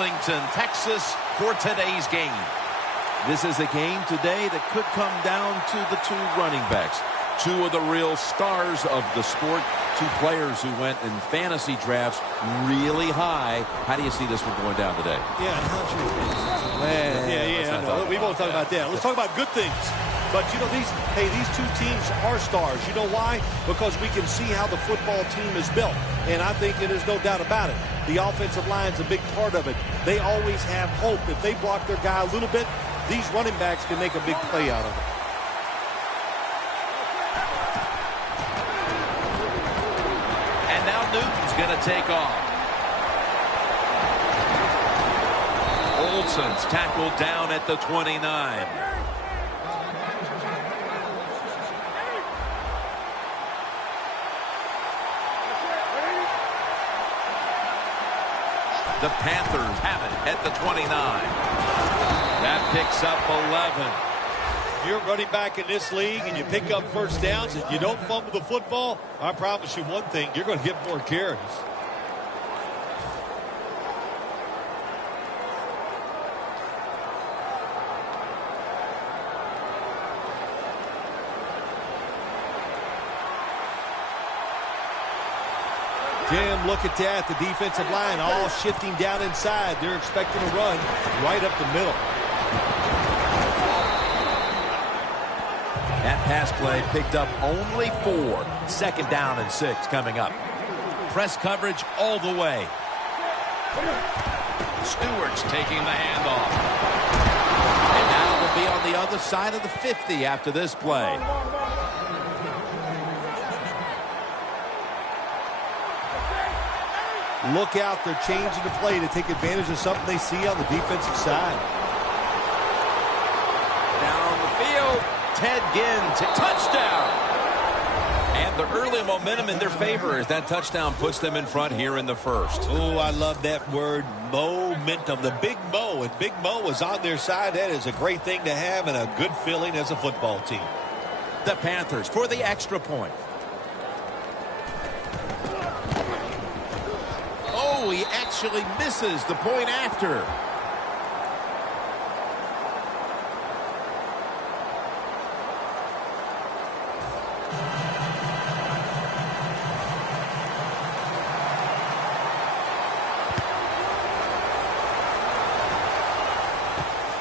Arlington, Texas, for today's game. This is a game today that could come down to the two running backs. Two of the real stars of the sport. Two players who went in fantasy drafts really high. How do you see this one going down today? Yeah, I know. We won't talk about that. Let's talk about good things. But, you know, these two teams are stars. You know why? Because we can see how the football team is built. And I think there's no doubt about it. The offensive line's a big part of it. They always have hope. If they block their guy a little bit, these running backs can make a big play out of it. And now Newton's going to take off. Olsen's tackled down at the 29. The Panthers have it at the 29. That picks up 11. You're running back in this league and you pick up first downs and you don't fumble the football, I promise you one thing, you're going to get more carries. Jim, look at that. The defensive line all shifting down inside. They're expecting a run right up the middle. That pass play picked up only 4. Second down and 6 coming up. Press coverage all the way. Stewart's taking the handoff. And now we'll be on the other side of the 50 after this play. Look out, they're changing the play to take advantage of something they see on the defensive side. Down the field, Ted Ginn to touchdown. And the early momentum in their favor as that touchdown puts them in front here in the first. Oh, I love that word, momentum. The big Mo, and Big Mo is on their side. That is a great thing to have and a good feeling as a football team. The Panthers for the extra point. Oh, he actually misses the point after.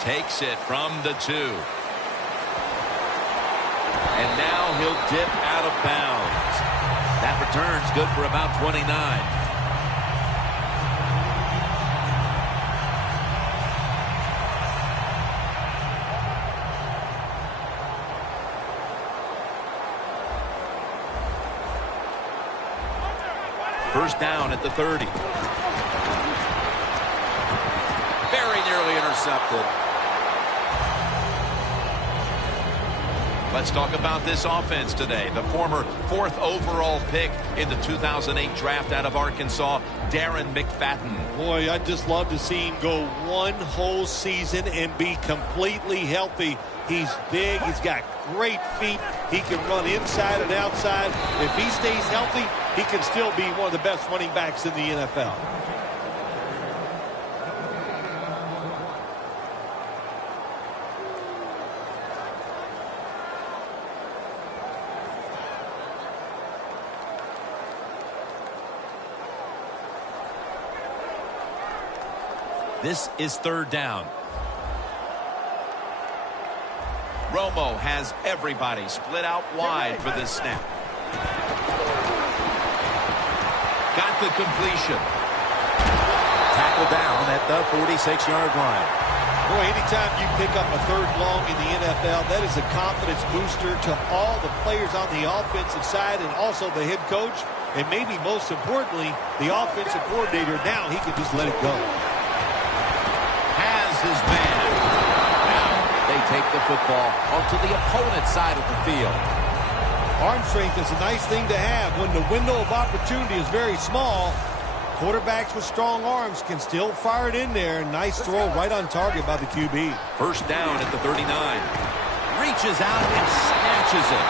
Takes it from the 2. And now he'll dip out of bounds. That return's good for about 29. First down at the 30. Very nearly intercepted. Let's talk about this offense today. The former 4th overall pick in the 2008 draft out of Arkansas, Darren McFadden. Boy, I'd just love to see him go one whole season and be completely healthy. He's big. He's got great feet. He can run inside and outside. If he stays healthy, he can still be one of the best running backs in the NFL. This is 3rd down. Romo has everybody split out wide for this snap. Got the completion. Tackle down at the 46-yard line. Boy, anytime you pick up a 3rd long in the NFL, that is a confidence booster to all the players on the offensive side and also the head coach. And maybe most importantly, the offensive coordinator. Now he can just let it go. Has his man. Now they take the football onto the opponent's side of the field. Arm strength is a nice thing to have. When the window of opportunity is very small, quarterbacks with strong arms can still fire it in there. Nice throw right on target by the QB. First down at the 39. Reaches out and snatches it.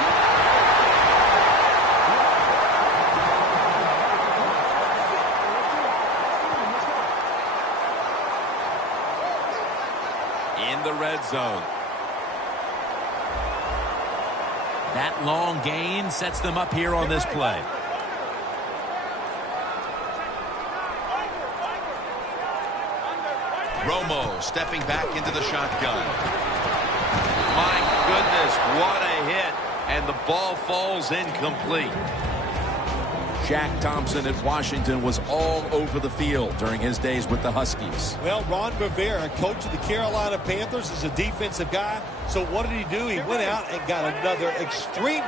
in the red zone. That long gain sets them up here on this play. Romo stepping back into the shotgun. My goodness, what a hit. And the ball falls incomplete. Shaq Thompson at Washington was all over the field during his days with the Huskies. Well, Ron Rivera, coach of the Carolina Panthers, is a defensive guy. So what did he do? He went out and got another extremely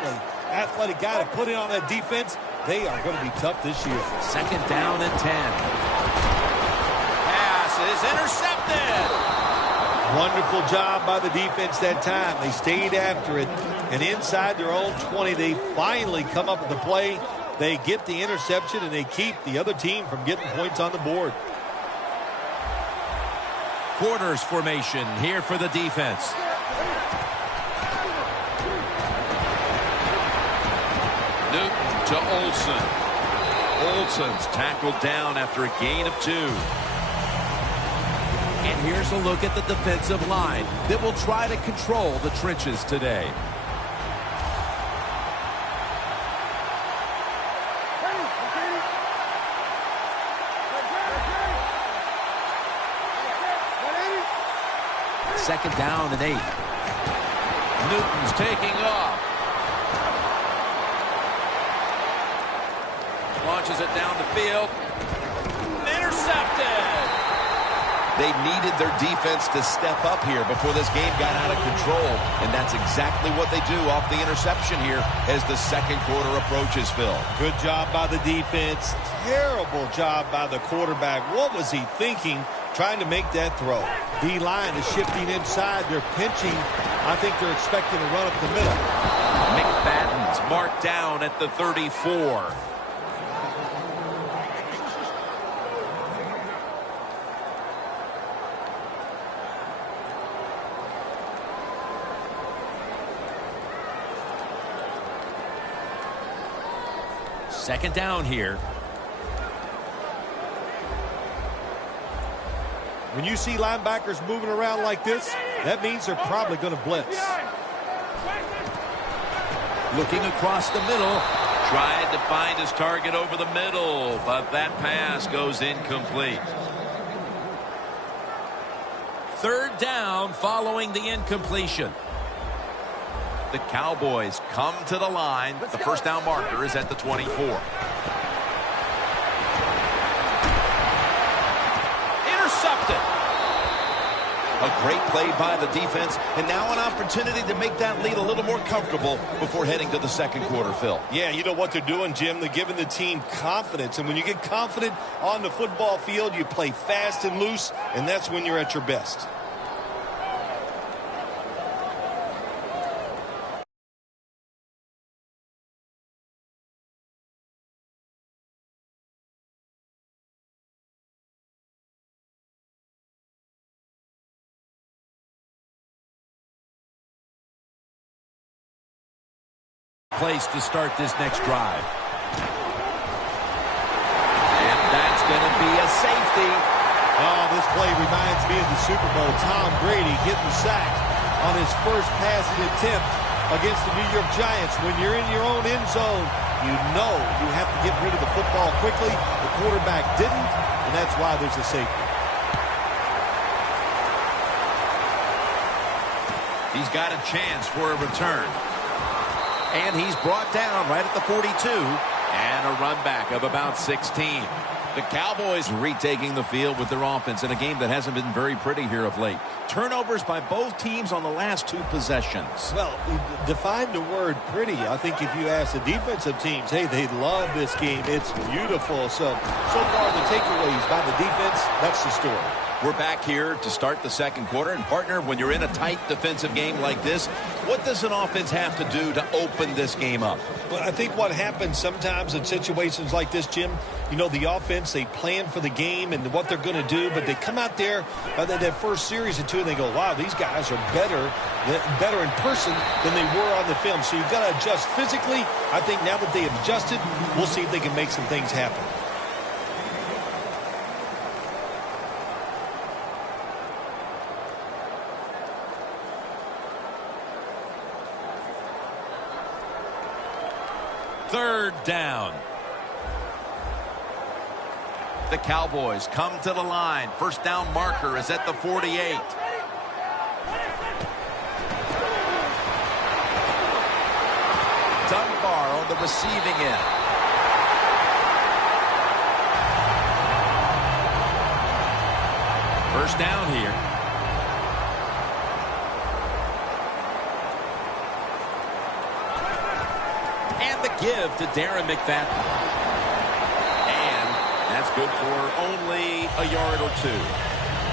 athletic guy to put in on that defense. They are going to be tough this year. 2nd down and 10. Pass is intercepted. Wonderful job by the defense that time. They stayed after it. And inside their own 20, they finally come up with the play. They get the interception, and they keep the other team from getting points on the board. Quarters formation here for the defense. Newton to Olsen. Olsen's tackled down after a gain of 2. And here's a look at the defensive line that will try to control the trenches today. Second down and 8. Newton's taking off. Launches it down the field. Intercepted. They needed their defense to step up here before this game got out of control. And that's exactly what they do off the interception here as the second quarter approaches, Phil. Good job by the defense. Terrible job by the quarterback. What was he thinking trying to make that throw? D-line is shifting inside. They're pinching. I think they're expecting to run up the middle. McFadden's marked down at the 34. Second down here. When you see linebackers moving around like this, that means they're probably going to blitz. Looking across the middle. Tried to find his target over the middle, but that pass goes incomplete. 3rd down following the incompletion. The Cowboys come to the line. The first down marker is at the 24. Intercepted. A great play by the defense, and now an opportunity to make that lead a little more comfortable before heading to the second quarter, Phil. Yeah, you know what they're doing, Jim? They're giving the team confidence, and when you get confident on the football field, you play fast and loose, and that's when you're at your best. Place to start this next drive. And that's going to be a safety. Oh, this play reminds me of the Super Bowl. Tom Brady getting sacked on his first passing attempt against the New York Giants. When you're in your own end zone, you know you have to get rid of the football quickly. The quarterback didn't, and that's why there's a safety. He's got a chance for a return. And he's brought down right at the 42. And a run back of about 16. The Cowboys retaking the field with their offense in a game that hasn't been very pretty here of late. Turnovers by both teams on the last 2 possessions. Well, define the word pretty. I think if you ask the defensive teams, hey, they love this game. It's beautiful. So far the takeaways by the defense, that's the story. We're back here to start the second quarter. And, partner, when you're in a tight defensive game like this, what does an offense have to do to open this game up? Well, I think what happens sometimes in situations like this, Jim, you know, the offense, they plan for the game and what they're going to do, but they come out there that first series or two and they go, wow, these guys are better in person than they were on the film. So you've got to adjust physically. I think now that they have adjusted, we'll see if they can make some things happen. Third down. The Cowboys come to the line. First down marker is at the 48. Dunbar on the receiving end. First down here. And the give to Darren McFadden. And that's good for only a yard or two.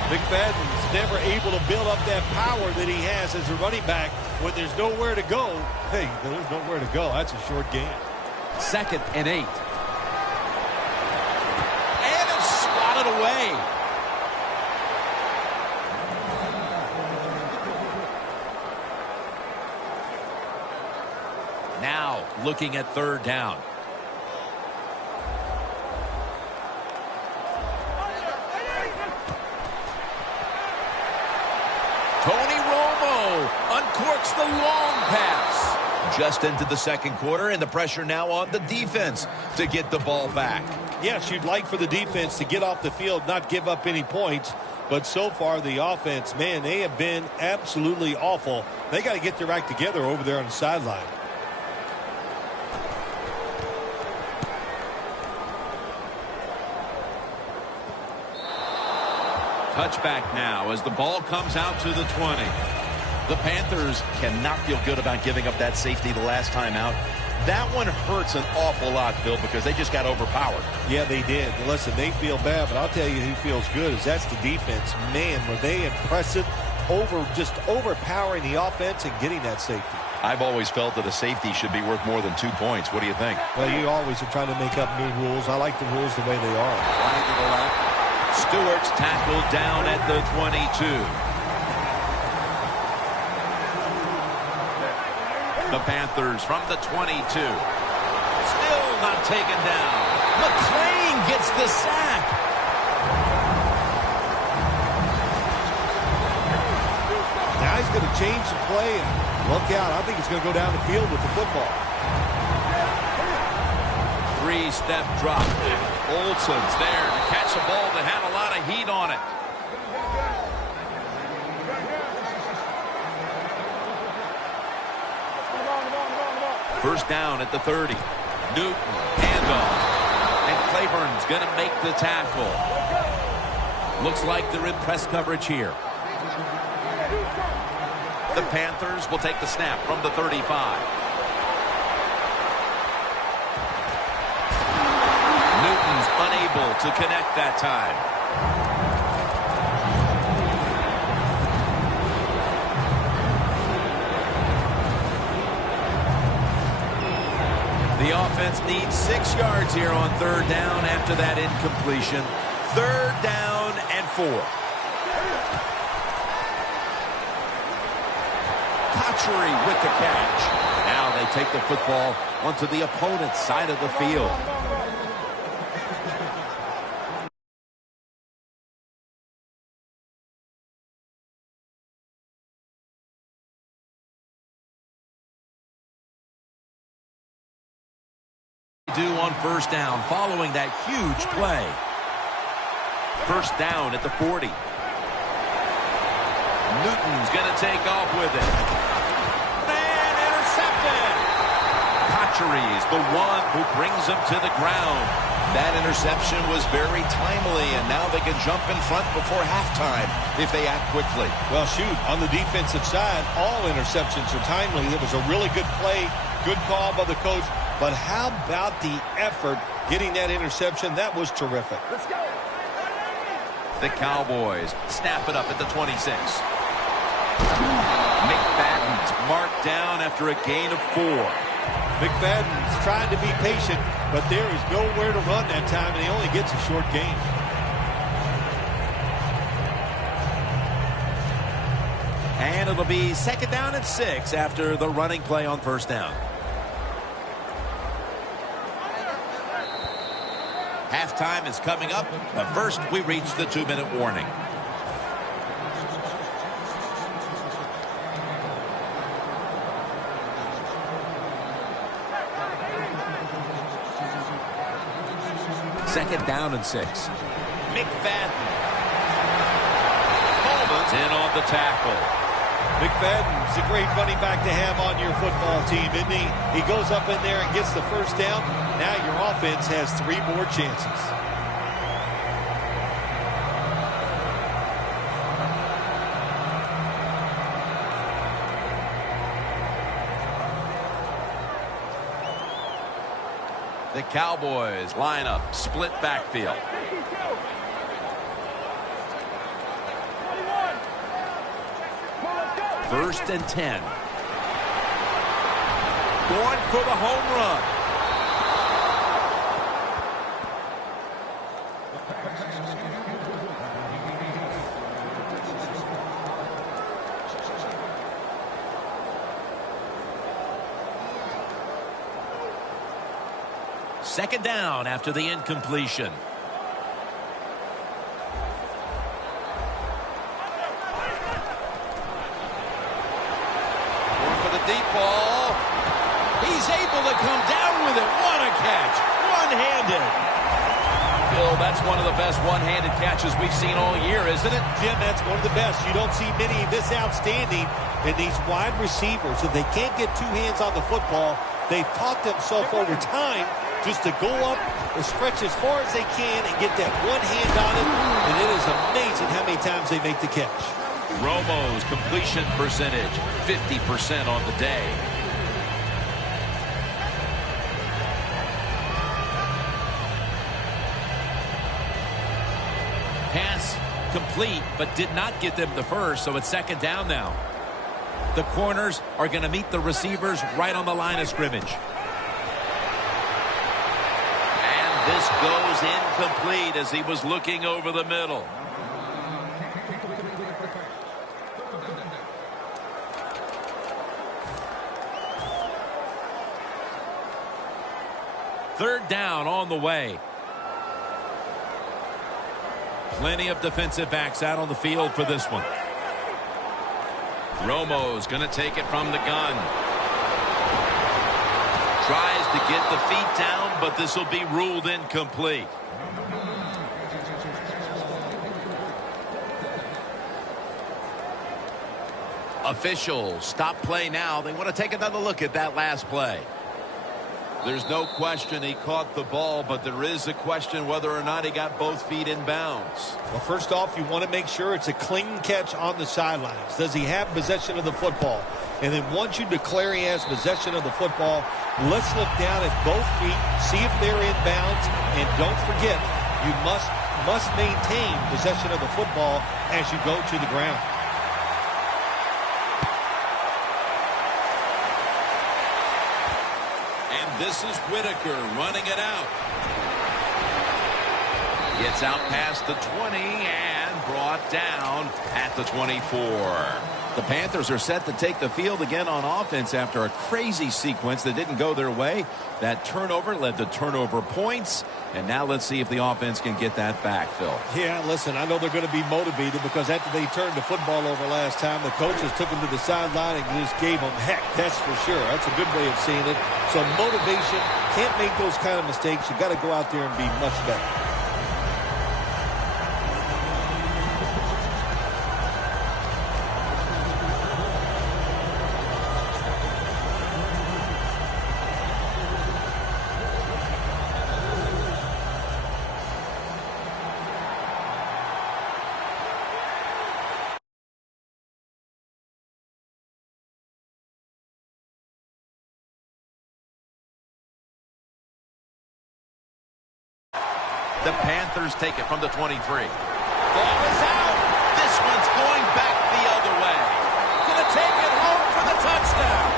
McFadden's never able to build up that power that he has as a running back when there's nowhere to go. Hey, there's nowhere to go. That's a short game. 2nd and 8. And it's swatted away. Now looking at third down. Tony Romo uncorks the long pass. Just into the second quarter, and the pressure now on the defense to get the ball back. Yes, you'd like for the defense to get off the field, not give up any points. But so far, the offense, man, they have been absolutely awful. They got to get their act together over there on the sideline. Touchback now as the ball comes out to the 20. The Panthers cannot feel good about giving up that safety the last time out. That one hurts an awful lot, Phil, because they just got overpowered. Yeah, they did. Listen, they feel bad, but I'll tell you who feels good is that's the defense. Man, were they impressive, just overpowering the offense and getting that safety. I've always felt that a safety should be worth more than 2 points. What do you think? Well, you always are trying to make up new rules. I like the rules the way they are. Right to the left. Stewart's tackled down at the 22. The Panthers from the 22. Still not taken down. McClain gets the sack. Now he's going to change the play. And look out. I think he's going to go down the field with the football. 3-step drop. Olsen's there to catch a ball that had a lot of heat on it. First down at the 30. Newton, handoff. And Claiborne's going to make the tackle. Looks like they're in press coverage here. The Panthers will take the snap from the 35. Newton's unable to connect that time. The offense needs 6 yards here on third down after that incompletion. Third down and 4. Cotchery with the catch. Now they take the football onto the opponent's side of the field. Do on first down following that huge play. First down at the 40. Newton's going to take off with it. And intercepted. Cotchery's the one who brings him to the ground. That interception was very timely, and now they can jump in front before halftime if they act quickly. Well, shoot, on the defensive side, all interceptions are timely. It was a really good play, good call by the coach. But how about the effort getting that interception? That was terrific. Let's go. The Cowboys snap it up at the 26. McFadden's marked down after a gain of 4. McFadden's trying to be patient, but there is nowhere to run that time, and he only gets a short gain. And it'll be second down and 6 after the running play on first down. Halftime is coming up, but first we reach the 2-minute warning. 2nd down and 6. McFadden. Coleman's in on the tackle. McFadden's a great running back to have on your football team, isn't he? He goes up in there and gets the first down. Now your offense has 3 more chances. The Cowboys line up, split backfield. First and 10. Going for the home run. Second down after the incompletion. Going for the deep ball. He's able to come down with it. What a catch. One-handed. Bill, that's one of the best one-handed catches we've seen all year, isn't it? Jim, that's one of the best. You don't see many this outstanding in these wide receivers. If they can't get 2 hands on the football, they've taught themselves over time just to go up and stretch as far as they can and get that one hand on it, and it is amazing how many times they make the catch. Romo's completion percentage, 50% on the day. Pass complete, but did not get them the first, so it's second down now. The corners are going to meet the receivers right on the line of scrimmage. This goes incomplete as he was looking over the middle. Third down on the way. Plenty of defensive backs out on the field for this one. Romo's going to take it from the gun. Tries to get the feet down, but this will be ruled incomplete. Officials stop play now. They want to take another look at that last play. There's no question he caught the ball, but there is a question whether or not he got both feet in bounds. Well, first off, you want to make sure it's a clean catch on the sidelines. Does he have possession of the football? And then once you declare he has possession of the football, let's look down at both feet, see if they're in bounds, and don't forget, you must maintain possession of the football as you go to the ground. This is Whitaker running it out. Gets out past the 20 and brought down at the 24. The Panthers are set to take the field again on offense after a crazy sequence that didn't go their way. That turnover led to turnover points. And now let's see if the offense can get that back, Phil. Yeah, listen, I know they're going to be motivated because after they turned the football over last time, the coaches took them to the sideline and just gave them heck. That's for sure. That's a good way of seeing it. So motivation, can't make those kind of mistakes. You got to go out there and be much better. The Panthers take it from the 23. Ball is out. This one's going back the other way. Going to take it home for the touchdown.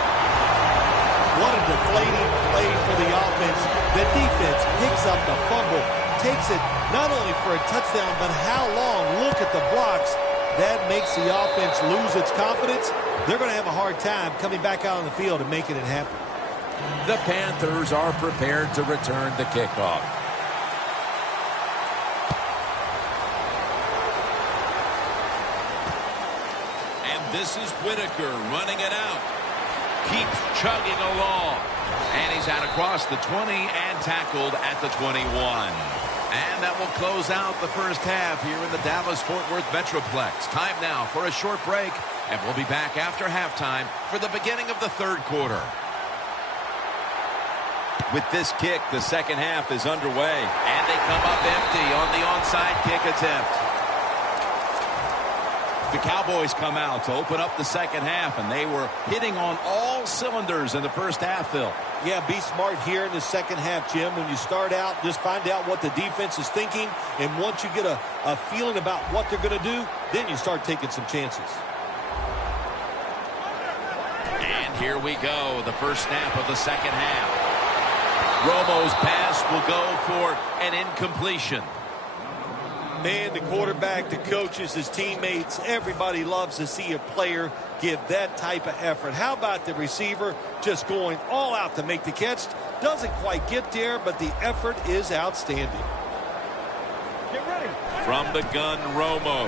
What a deflating play for the offense. The defense picks up the fumble, takes it not only for a touchdown, but how long? Look at the blocks. That makes the offense lose its confidence. They're going to have a hard time coming back out on the field and making it happen. The Panthers are prepared to return the kickoff. This is Whitaker running it out. Keeps chugging along. And he's out across the 20 and tackled at the 21. And that will close out the first half here in the Dallas-Fort Worth Metroplex. Time now for a short break, and we'll be back after halftime for the beginning of the third quarter. With this kick, the second half is underway. And they come up empty on the onside kick attempt. The Cowboys come out to open up the second half, and they were hitting on all cylinders in the first half, Phil. Yeah, be smart here in the second half, Jim. When you start out, just find out what the defense is thinking, and once you get a feeling about what they're going to do, then you start taking some chances. And here we go, the first snap of the second half. Romo's pass will go for an incompletion. Man, the quarterback, the coaches, his teammates, everybody loves to see a player give that type of effort. How about the receiver just going all out to make the catch? Doesn't quite get there, but the effort is outstanding. Get ready. From the gun, Romo.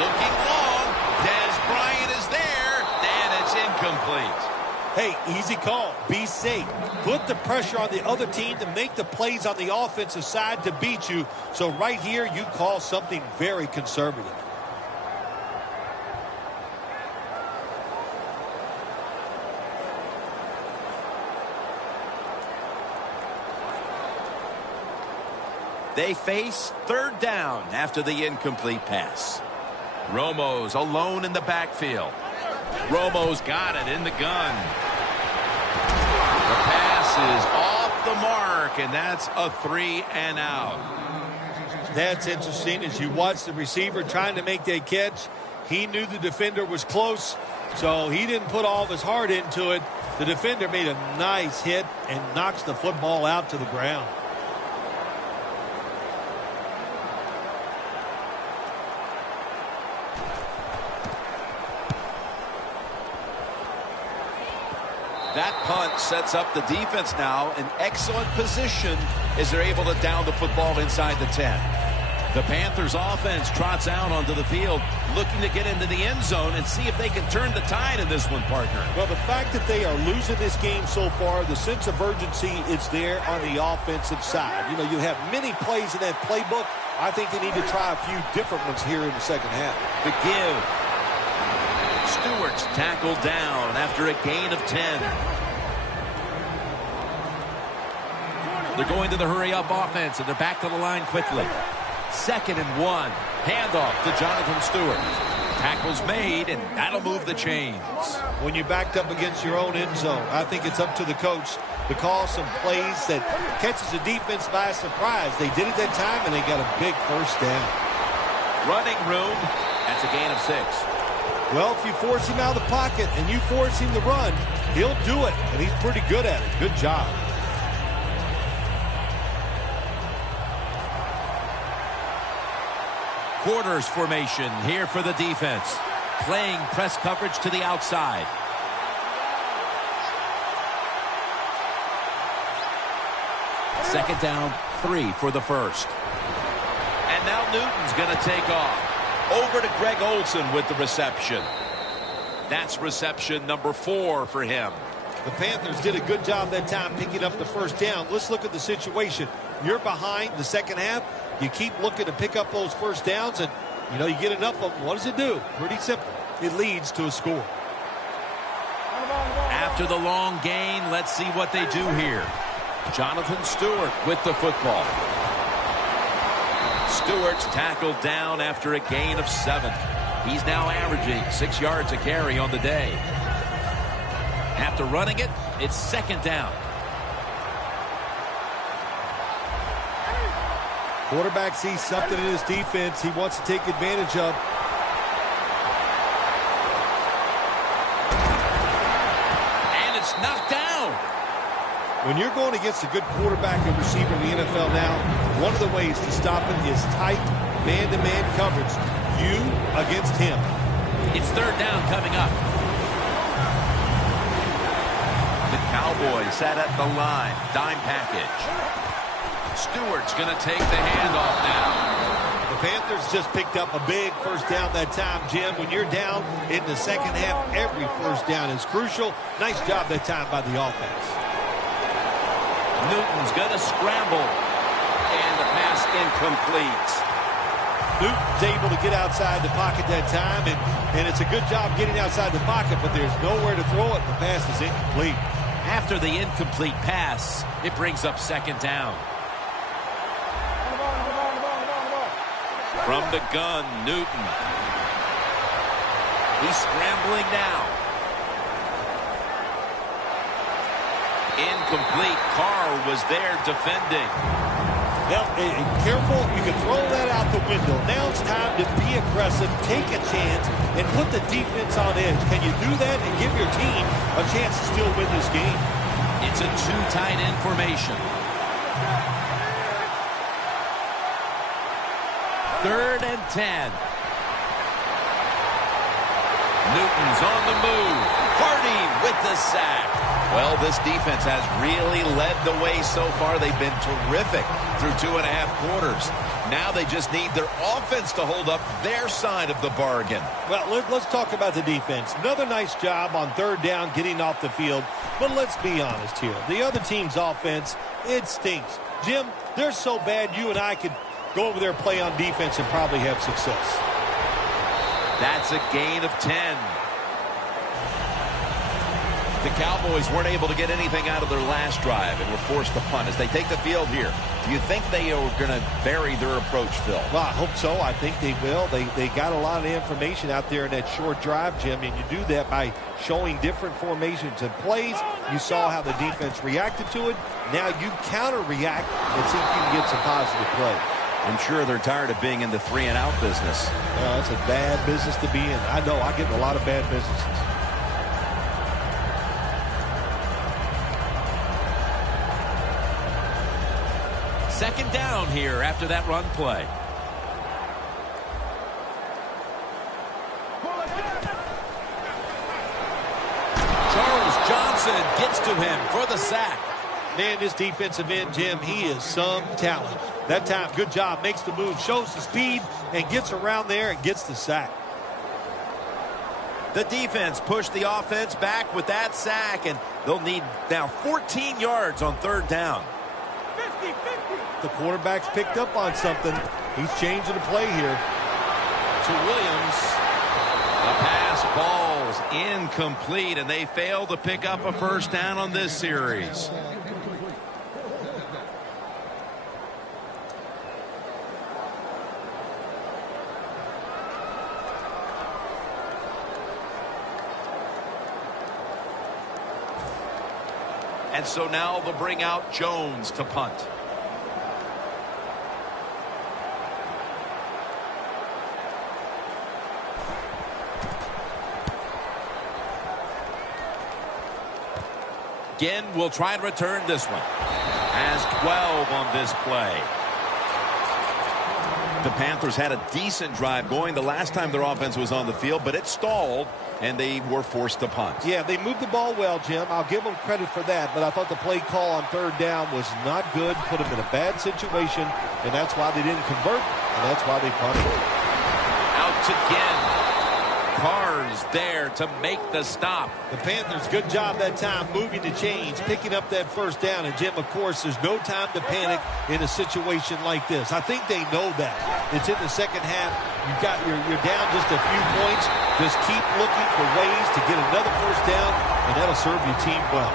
Looking long. Dez Bryant is there, and it's incomplete. Hey, easy call. Be safe. Put the pressure on the other team to make the plays on the offensive side to beat you. So right here, you call something very conservative. They face third down after the incomplete pass. Romo's alone in the backfield. Romo's got it in the gun. The pass is off the mark, and that's a 3 and out. That's interesting. As you watch the receiver trying to make that catch, he knew the defender was close, so he didn't put all of his heart into it. The defender made a nice hit and knocks the football out to the ground. That punt sets up the defense now in excellent position as they're able to down the football inside the 10. The Panthers offense trots out onto the field looking to get into the end zone and see if they can turn the tide in this one, partner. Well, the fact that they are losing this game so far, the sense of urgency is there on the offensive side. You know, you have many plays in that playbook. I think they need to try a few different ones here in the second half. The give. Stewart's tackled down after a gain of 10. They're going to the hurry-up offense, and they're back to the line quickly. 2nd and 1. Handoff to Jonathan Stewart. Tackle's made, and that'll move the chains. When you're backed up against your own end zone, I think it's up to the coach to call some plays that catches the defense by surprise. They did it that time, and they got a big first down. Running room. That's a gain of 6. Well, if you force him out of the pocket and you force him to run, he'll do it, and he's pretty good at it. Good job. Quarters formation here for the defense. Playing press coverage to the outside. Second down, 3 for the first. And now Newton's going to take off. Over to Greg Olsen with the reception. That's reception number 4 for him. The Panthers did a good job that time picking up the first down. Let's look at the situation. You're behind the second half. You keep looking to pick up those first downs, and, you know, you get enough of them. What does it do? Pretty simple. It leads to a score. After the long gain, let's see what they do here. Jonathan Stewart with the football. Stewart's tackled down after a gain of 7. He's now averaging 6 yards a carry on the day. After running it, it's 2nd down. Quarterback sees something in his defense he wants to take advantage of. And it's knocked down. When you're going against a good quarterback and receiver in the NFL now, one of the ways to stop it is tight man-to-man coverage. You against him. It's 3rd down coming up. The Cowboys sat at the line. Dime package. Stewart's going to take the handoff now. The Panthers just picked up a big first down that time, Jim. When you're down in the second half, every first down is crucial. Nice job that time by the offense. Newton's going to scramble. And the incomplete. Newton's able to get outside the pocket that time, and it's a good job getting outside the pocket, but there's nowhere to throw it. The pass is incomplete. After the incomplete pass, it brings up second down. From the gun, Newton. He's scrambling now. Incomplete. Carr was there defending. Now, careful, you can throw that out the window. Now it's time to be aggressive, take a chance, and put the defense on edge. Can you do that and give your team a chance to still win this game? It's a too tight end formation. 3rd and 10. Newton's on the move. Hardy with the sack. Well, this defense has really led the way so far. They've been terrific through 2.5 quarters. Now they just need their offense to hold up their side of the bargain. Well, let's talk about the defense. Another nice job on 3rd down getting off the field. But let's be honest here. The other team's offense, it stinks. Jim, they're so bad you and I could go over there, play on defense, and probably have success. That's a gain of 10. The Cowboys weren't able to get anything out of their last drive and were forced to punt as they take the field here. Do you think they are going to vary their approach, Phil? Well, I hope so. I think they will. They got a lot of information out there in that short drive, Jim, and you do that by showing different formations and plays. You saw how the defense reacted to it. Now you counter-react and see if you can get some positive play. I'm sure they're tired of being in the 3-and-out business. That's a bad business to be in. I know. I get in a lot of bad businesses. Second down here after that run play. Charles Johnson gets to him for the sack. Man, this defensive end, Jim, he is some talent. That time, good job, makes the move, shows the speed, and gets around there and gets the sack. The defense pushed the offense back with that sack, and they'll need now 14 yards on 3rd down. The quarterback's picked up on something. He's changing the play here. To Williams. The pass ball's incomplete, and they fail to pick up a 1st down on this series. And so now they'll bring out Jones to punt. Again, we'll try and return this one. Has 12 on this play. The Panthers had a decent drive going the last time their offense was on the field, but it stalled, and they were forced to punt. Yeah, they moved the ball well, Jim. I'll give them credit for that, but I thought the play call on 3rd down was not good, put them in a bad situation, and that's why they didn't convert, and that's why they punted. Out again. Carr's there to make the stop. The Panthers, good job that time moving the chains, picking up that 1st down. And, Jim, of course, there's no time to panic in a situation like this. I think they know that. It's in the second half. You're down just a few points. Just keep looking for ways to get another 1st down, and that'll serve your team well.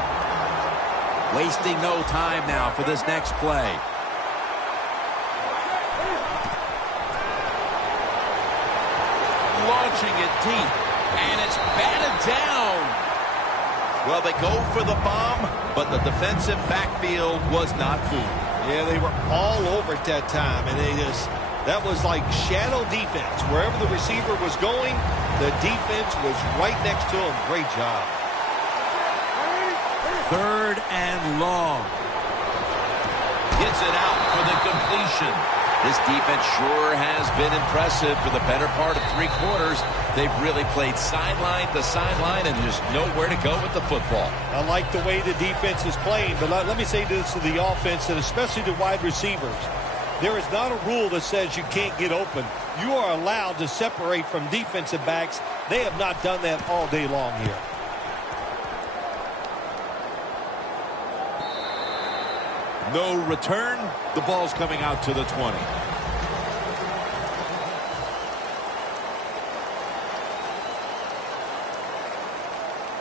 Wasting no time now for this next play. Launching it deep, and it's batted down. Well, they go for the bomb, but the defensive backfield was not fooled. Yeah, they were all over at that time, and that was like shadow defense. Wherever the receiver was going, the defense was right next to him. Great job. 3rd and long. Gets it out for the completion. This defense sure has been impressive for the better part of 3 quarters. They've really played sideline to sideline and just nowhere to go with the football. I like the way the defense is playing, but let me say this to the offense, and especially the wide receivers. There is not a rule that says you can't get open. You are allowed to separate from defensive backs. They have not done that all day long here. No return. The ball's coming out to the 20.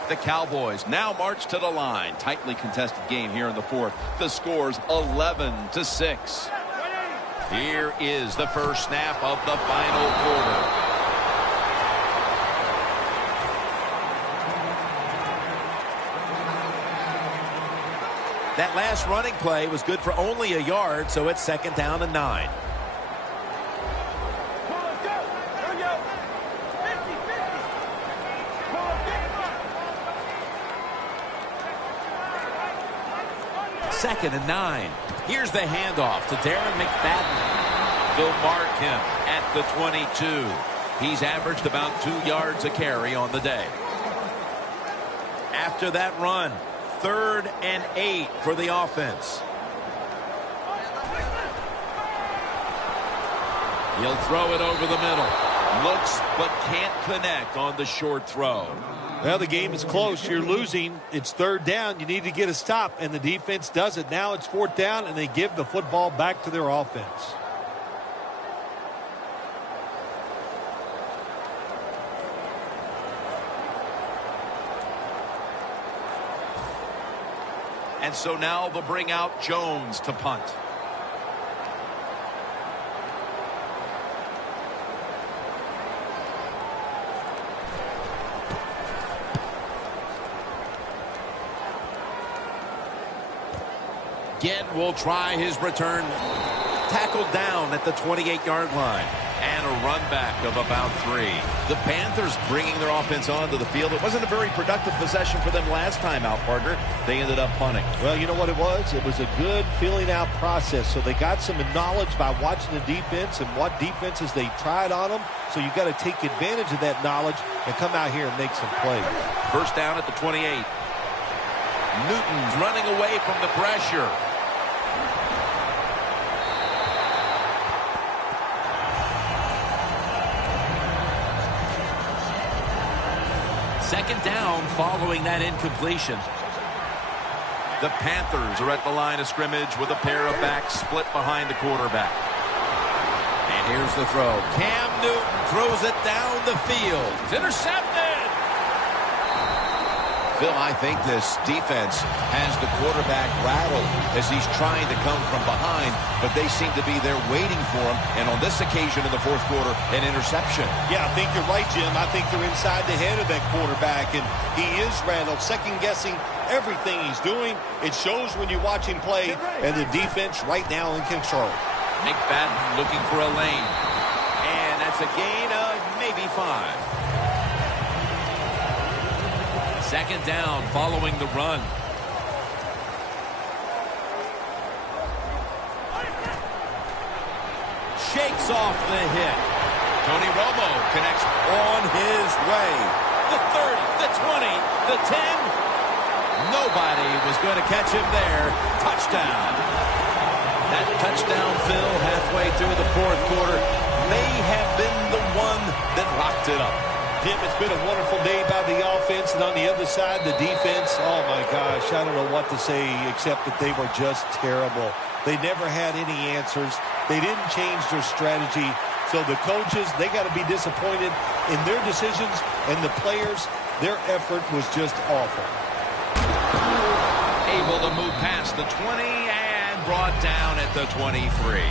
The Cowboys now march to the line. Tightly contested game here in the fourth. The score's 11-6. Here is the first snap of the final quarter. That last running play was good for only a yard, so it's 2nd down and 9. Second and 9. Here's the handoff to Darren McFadden. They'll mark him at the 22. He's averaged about 2 yards a carry on the day. After that run, 3rd and 8 for the offense. He'll throw it over the middle. Looks but can't connect on the short throw. Well, the game is close. You're losing. It's 3rd down. You need to get a stop, and the defense does it. Now it's 4th down, and they give the football back to their offense. And so now they'll bring out Jones to punt. Again will try his return. Tackled down at the 28-yard line. And a run back of about 3. The Panthers bringing their offense onto the field. It wasn't a very productive possession for them last time out, partner. They ended up punting. Well, you know what it was? It was a good filling out process. So they got some knowledge by watching the defense and what defenses they tried on them. So you got to take advantage of that knowledge and come out here and make some plays. First down at the 28. Newton's running away from the pressure. Second down following that incompletion. The Panthers are at the line of scrimmage with a pair of backs split behind the quarterback. And here's the throw. Cam Newton throws it down the field. It's intercepted. Phil, I think this defense has the quarterback rattled as he's trying to come from behind, but they seem to be there waiting for him. And on this occasion in the fourth quarter, an interception. Yeah, I think you're right, Jim. I think they're inside the head of that quarterback, and he is rattled, second-guessing everything he's doing. It shows when you watch him play, and the defense right now in control. McFadden looking for a lane. And that's a gain of maybe 5. Second down following the run. Shakes off the hit. Tony Romo connects on his way. The 30, the 20, the 10. Nobody was going to catch him there. Touchdown. That touchdown, Phil, halfway through the fourth quarter may have been the one that locked it up. Jim, it's been a wonderful day by the offense, and on the other side, the defense, oh my gosh, I don't know what to say except that they were just terrible. They never had any answers. They didn't change their strategy. So the coaches, they got to be disappointed in their decisions, and the players, their effort was just awful. Able to move past the 20 and brought down at the 23.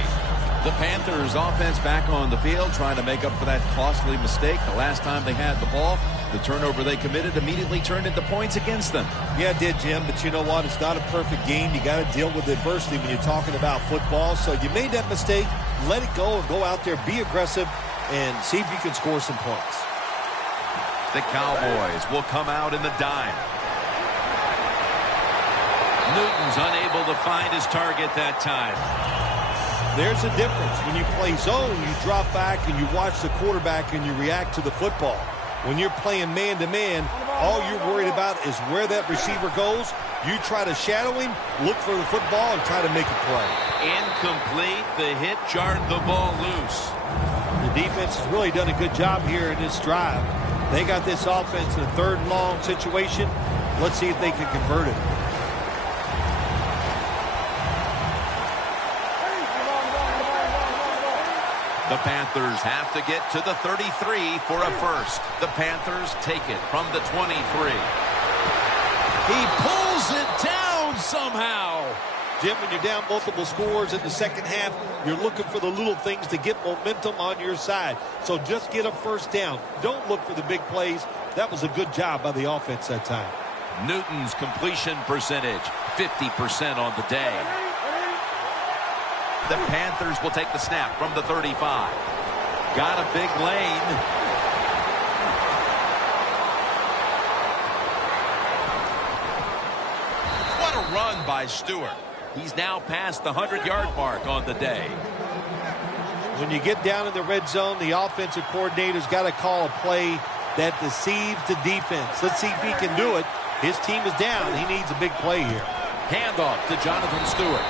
The Panthers offense back on the field trying to make up for that costly mistake. The last time they had the ball, the turnover they committed immediately turned into points against them. Yeah, it did, Jim, but you know what? It's not a perfect game. You got to deal with adversity when you're talking about football. So you made that mistake, let it go and go out there, be aggressive, and see if you can score some points. The Cowboys will come out in the dime. Newton's unable to find his target that time. There's a difference. When you play zone, you drop back and you watch the quarterback and you react to the football. When you're playing man-to-man, all you're worried about is where that receiver goes. You try to shadow him, look for the football, and try to make a play. Incomplete. The hit jarred the ball loose. The defense has really done a good job here in this drive. They got this offense in a 3rd and long situation. Let's see if they can convert it. The Panthers have to get to the 33 for a first. The Panthers take it from the 23. He pulls it down somehow. Jim, when you're down multiple scores in the second half, you're looking for the little things to get momentum on your side. So just get a first down. Don't look for the big plays. That was a good job by the offense that time. Newton's completion percentage, 50% on the day. The Panthers will take the snap from the 35. Got a big lane. What a run by Stewart. He's now past the 100-yard mark on the day. When you get down in the red zone, the offensive coordinator's got to call a play that deceives the defense. Let's see if he can do it. His team is down. He needs a big play here. Handoff to Jonathan Stewart.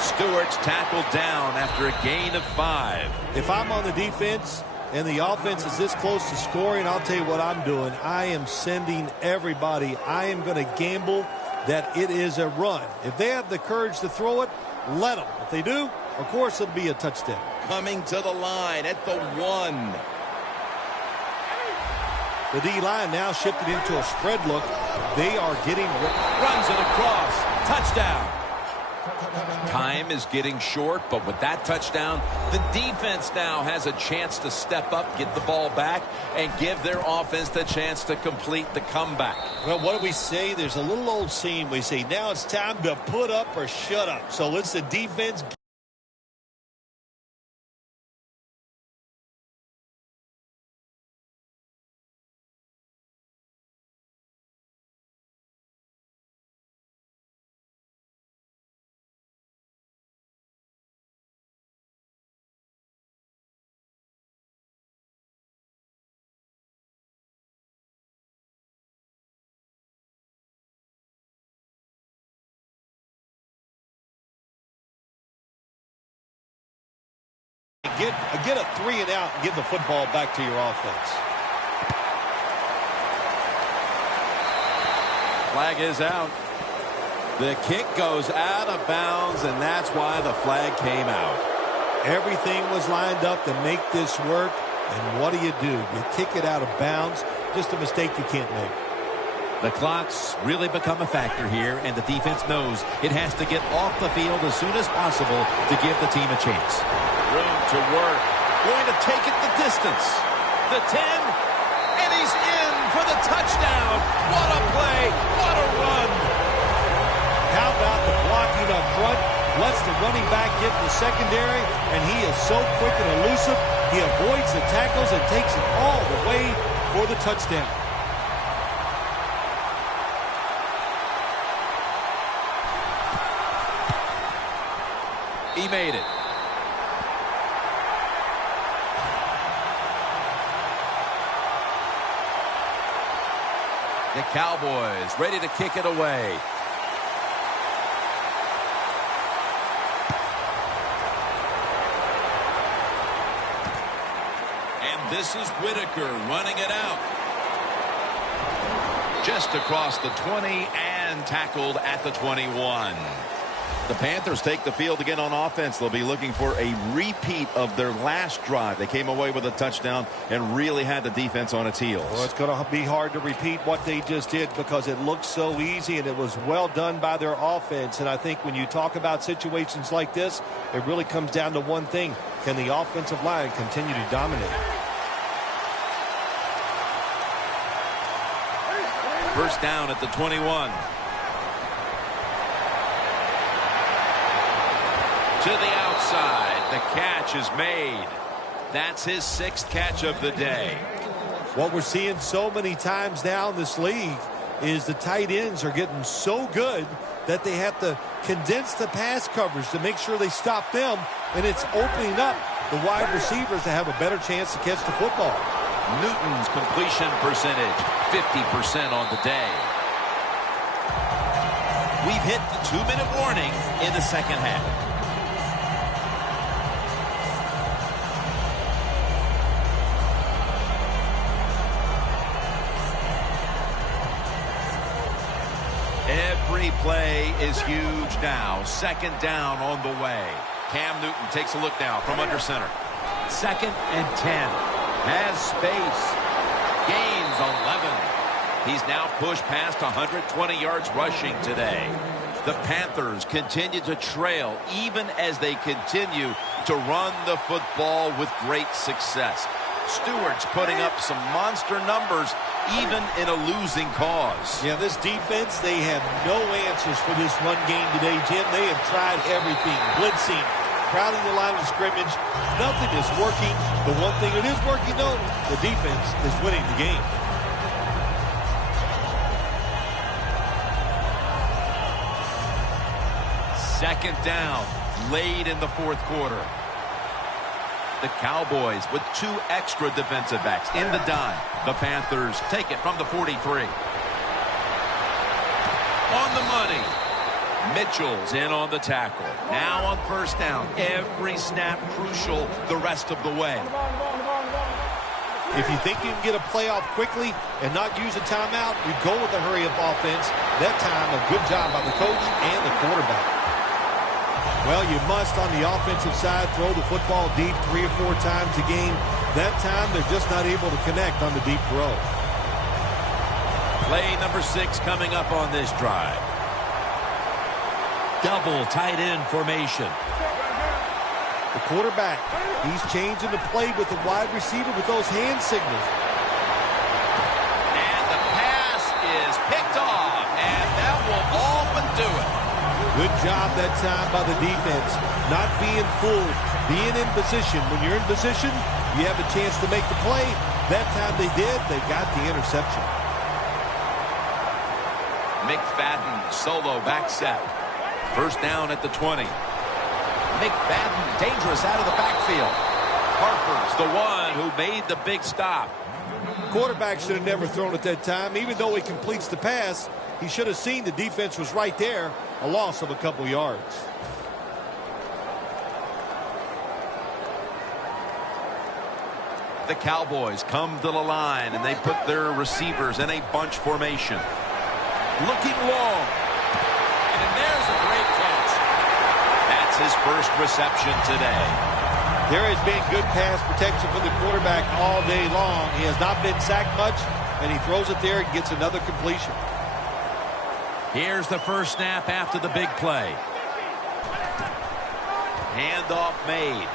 Stewart's tackled down after a gain of 5. If I'm on the defense and the offense is this close to scoring, I'll tell you what I'm doing. I am sending everybody. I am going to gamble that it is a run. If they have the courage to throw it, let them. If they do, of course, it'll be a touchdown. Coming to the line at the 1. The D-line now shifted into a spread look. They are getting... Runs it across. Touchdown. Time is getting short, but with that touchdown, the defense now has a chance to step up, get the ball back, and give their offense the chance to complete the comeback. Well, what do we say? There's a little old saying we say, now it's time to put up or shut up. So let's the defense... Get a 3 and out and give the football back to your offense. Flag is out. The kick goes out of bounds, and that's why the flag came out. Everything was lined up to make this work, and what do? You kick it out of bounds. Just a mistake you can't make. The clock's really become a factor here, and the defense knows it has to get off the field as soon as possible to give the team a chance. Room to work. Going to take it the distance. The 10, and he's in for the touchdown. What a play. What a run. How about the blocking up front? Lets the running back get in the secondary, and he is so quick and elusive. He avoids the tackles and takes it all the way for the touchdown. He made it. The Cowboys ready to kick it away. And this is Whitaker running it out. Just across the 20 and tackled at the 21. The Panthers take the field again on offense. They'll be looking for a repeat of their last drive. They came away with a touchdown and really had the defense on its heels. Well, it's going to be hard to repeat what they just did because it looked so easy and it was well done by their offense. And I think when you talk about situations like this, it really comes down to one thing. Can the offensive line continue to dominate? First down at the 21. To the outside. The catch is made. That's his 6th catch of the day. What we're seeing so many times now in this league is the tight ends are getting so good that they have to condense the pass coverage to make sure they stop them, and it's opening up the wide receivers to have a better chance to catch the football. Newton's completion percentage, 50% on the day. We've hit the 2-minute warning in the second half. Every play is huge now. Second down on the way. Cam Newton takes a look now from under center. 2nd and 10. Has space. Gains 11. He's now pushed past 120 yards rushing today. The Panthers continue to trail even as they continue to run the football with great success. Stewart's putting up some monster numbers even in a losing cause. Yeah, this defense, they have no answers for this run game today, Jim. They have tried everything. Blitzing, crowding the line of scrimmage. Nothing is working. The one thing that is working, though, the defense is winning the game. Second down, late in the 4th quarter. The Cowboys with 2 extra defensive backs in the dime. The Panthers take it from the 43. On the money. Mitchell's in on the tackle. Now on 1st down. Every snap crucial the rest of the way. If you think you can get a playoff quickly and not use a timeout, you go with the hurry-up offense. That time, a good job by the coach and the quarterback. Well, you must, on the offensive side, throw the football deep 3 or 4 times a game. That time, they're just not able to connect on the deep throw. Play number 6 coming up on this drive. Double tight end formation. The quarterback, he's changing the play with the wide receiver with those hand signals. And the pass is picked off, and that will all but do it. Good job that time by the defense. Not being fooled, being in position. When you're in position, you have a chance to make the play. That time they did. They got the interception. McFadden solo back set. 1st down at the 20. McFadden dangerous out of the backfield. Harper's the one who made the big stop. Quarterback should have never thrown at that time. Even though he completes the pass, he should have seen the defense was right there. A loss of a couple yards. The Cowboys come to the line, and they put their receivers in a bunch formation. Looking long. And there's a great catch. That's his first reception today. There has been good pass protection for the quarterback all day long. He has not been sacked much, and he throws it there and gets another completion. Here's the first snap after the big play. Handoff made.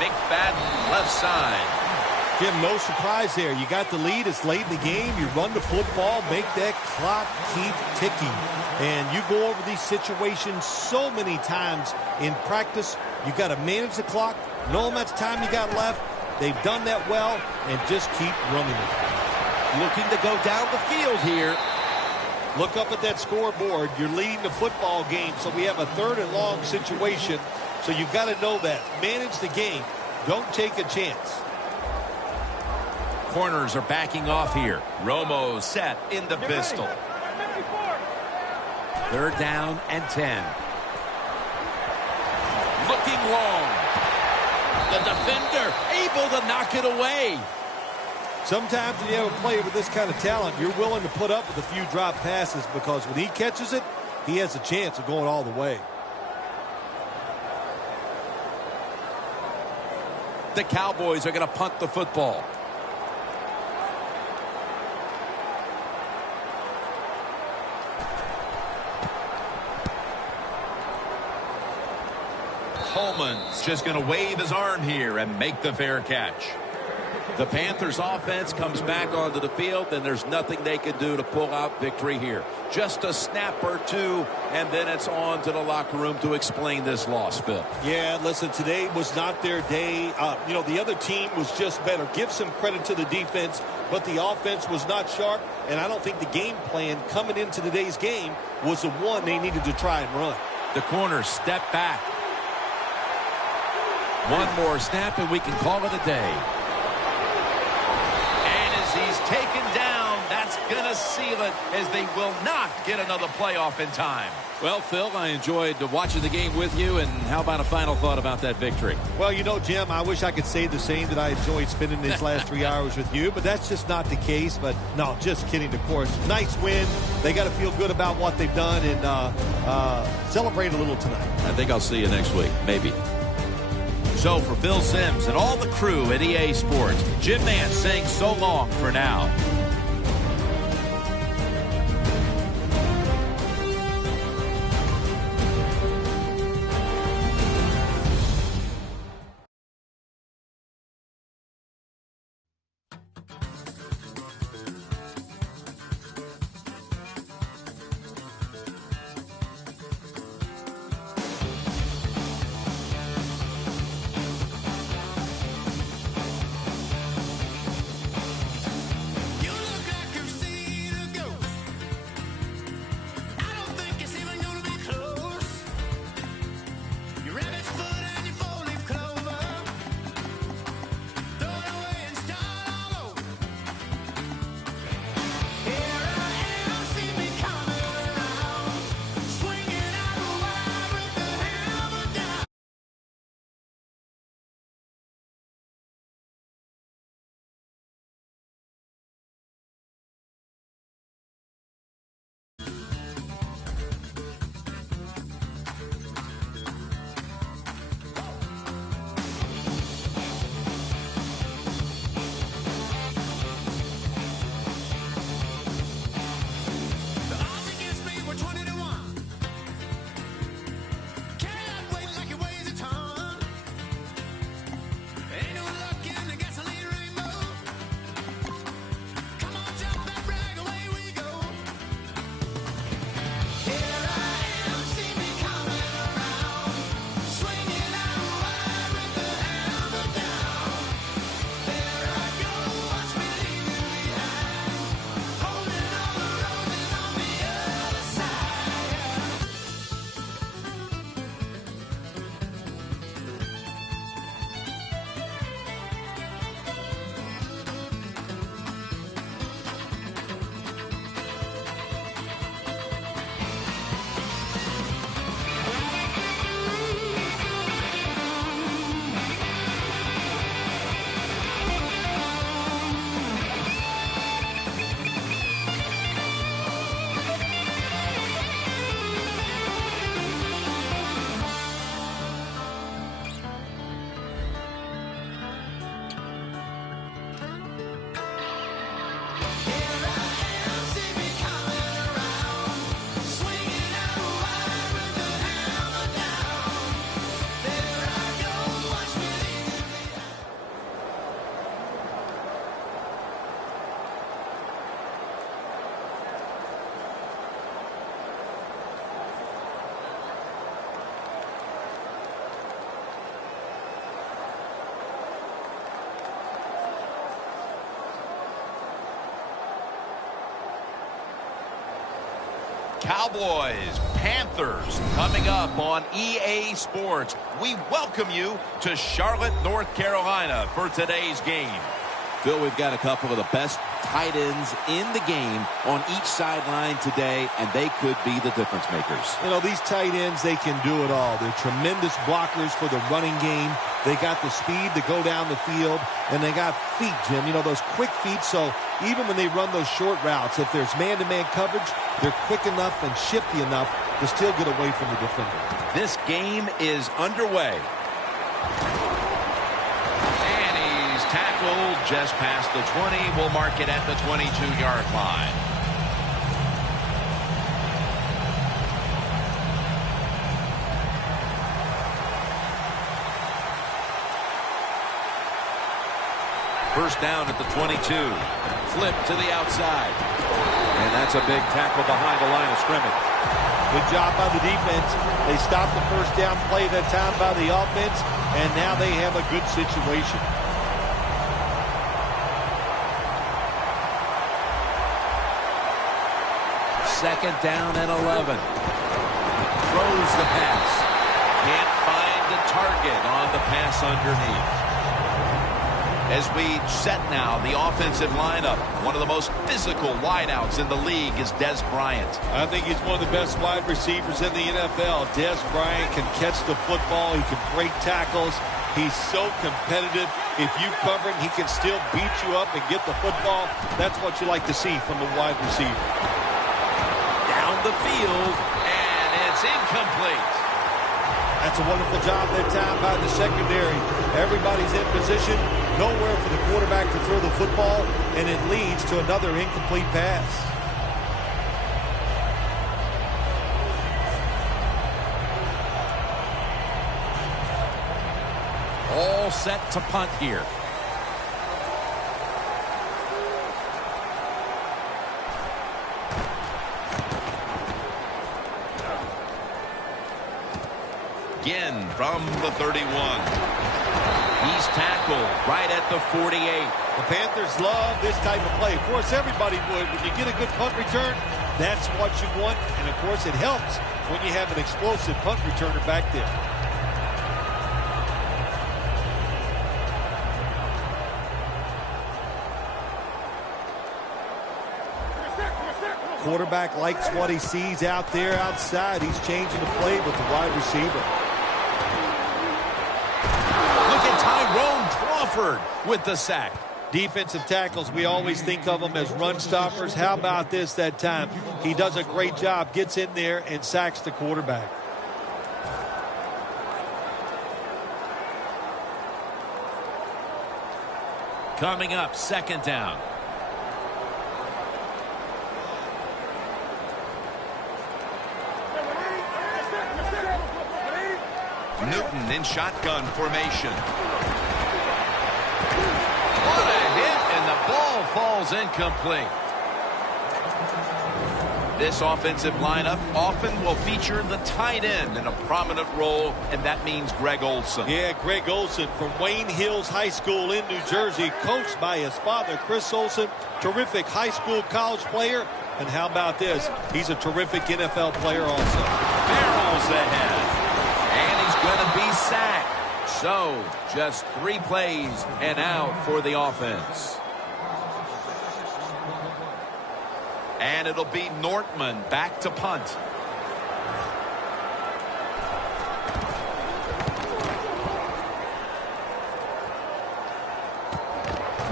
McFadden left side. Jim, no surprise there. You got the lead. It's late in the game. You run the football, make that clock keep ticking. And you go over these situations so many times in practice. You got to manage the clock, know how much time you got left. They've done that well, and just keep running it. Looking to go down the field here. Look up at that scoreboard. You're leading the football game, so we have a 3rd and long situation. So you've got to know that. Manage the game. Don't take a chance. Corners are backing off here. Romo set in the pistol. 3rd down and 10. Looking long. The defender able to knock it away. Sometimes when you have a player with this kind of talent, you're willing to put up with a few drop passes because when he catches it, he has a chance of going all the way. The Cowboys are going to punt the football. Coleman's just going to wave his arm here and make the fair catch. The Panthers offense comes back onto the field, and there's nothing they can do to pull out victory here. Just a snap or two, and then it's on to the locker room to explain this loss, Phil. Yeah, listen, today was not their day. The other team was just better. Give some credit to the defense, but the offense was not sharp, and I don't think the game plan coming into today's game was the one they needed to try and run. The corners step back. One more snap, and we can call it a day. He's taken down. That's going to seal it, as they will not get another playoff in time. Well, Phil, I enjoyed watching the game with you, and how about a final thought about that victory? Well, Jim, I wish I could say the same, that I enjoyed spending these last 3 hours with you, but that's just not the case. But no, just kidding, of course. Nice win. They got to feel good about what they've done and celebrate a little tonight. I think I'll see you next week, maybe. So for Phil Simms and all the crew at EA Sports, Jim Nantz saying so long for now. Cowboys, Panthers, coming up on EA Sports. We welcome you to Charlotte, North Carolina for today's game. Phil, we've got a couple of the best tight ends in the game on each sideline today, and they could be the difference makers. You know, these tight ends, they can do it all. They're tremendous blockers for the running game. They got the speed to go down the field, and they got feet, Jim. You know, those quick feet, so even when they run those short routes, if there's man-to-man coverage, they're quick enough and shifty enough to still get away from the defender. This game is underway. And he's tackled just past the 20. We'll mark it at the 22-yard line. First down at the 22. Flip to the outside. And that's a big tackle behind the line of scrimmage. Good job by the defense. They stopped the first down play that time by the offense, and now they have a good situation. Second down and 11. Throws the pass. Can't find the target on the pass underneath. As we set now the offensive lineup, one of the most physical wideouts in the league is Des Bryant. I think he's one of the best wide receivers in the NFL. Des Bryant can catch the football. He can break tackles. He's so competitive. If you cover him, he can still beat you up and get the football. That's what you like to see from a wide receiver. Down the field, and it's incomplete. That's a wonderful job that time by the secondary. Everybody's in position, nowhere for the quarterback to throw the football, and it leads to another incomplete pass. All set to punt here. Again from the 31. He's tackled right at the 48. The Panthers love this type of play. Of course, everybody would. When you get a good punt return, that's what you want. And, of course, it helps when you have an explosive punt returner back there. Quarterback likes what he sees out there outside. He's changing the play with the wide receiver. Look at Tyrone Crawford with the sack. Defensive tackles, we always think of them as run stoppers. How about this that time? He does a great job, gets in there and sacks the quarterback. Coming up, second down. Newton in shotgun formation. What a hit, and the ball falls incomplete. This offensive lineup often will feature the tight end in a prominent role, and that means Greg Olsen. Yeah, Greg Olsen from Wayne Hills High School in New Jersey, coached by his father, Chris Olsen. Terrific high school college player. And how about this? He's a terrific NFL player also. Barrels ahead. And he's going to be sacked. So, just 3 plays and out for the offense. And it'll be Nortman back to punt.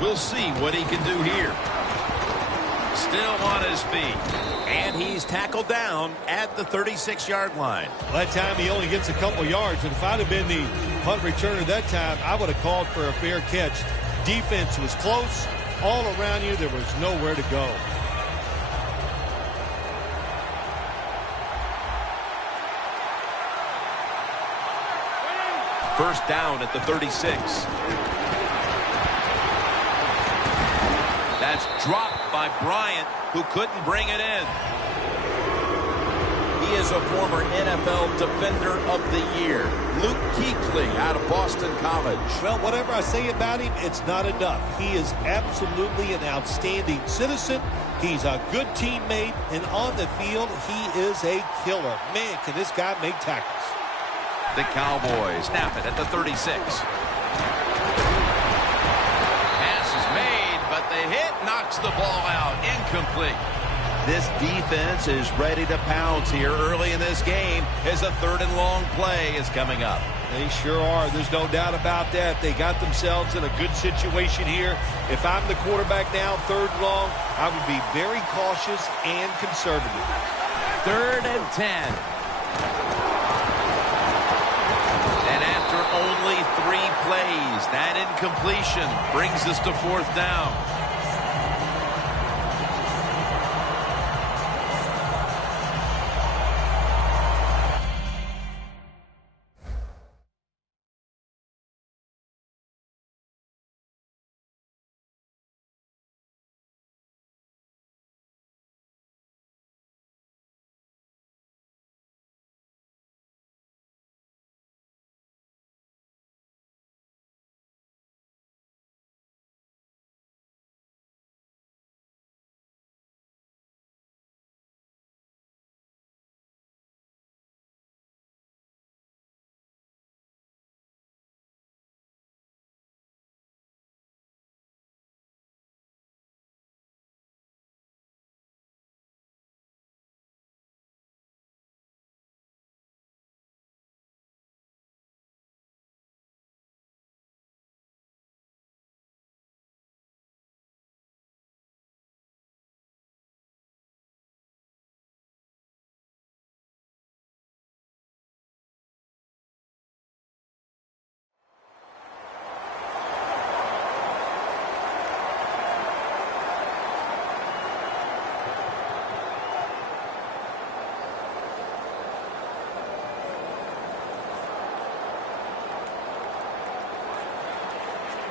We'll see what he can do here. Still on his feet. And he's tackled down at the 36-yard line. That time he only gets a couple yards. And if I'd have been the punt returner that time, I would have called for a fair catch. Defense was close. All around you, there was nowhere to go. First down at the 36. That's dropped by Bryant, who couldn't bring it in. He is a former NFL Defender of the Year. Luke Kuechly out of Boston College. Well, whatever I say about him, it's not enough. He is absolutely an outstanding citizen. He's a good teammate, and on the field, he is a killer. Man, can this guy make tackles. The Cowboys snap it at the 36. Pass is made, but the hit knocks the ball out. Incomplete. This defense is ready to pounce here early in this game as a 3rd and long play is coming up. They sure are. There's no doubt about that. They got themselves in a good situation here. If I'm the quarterback now, 3rd and long, I would be very cautious and conservative. 3rd and 10. Only 3 plays. That incompletion brings us to 4th down.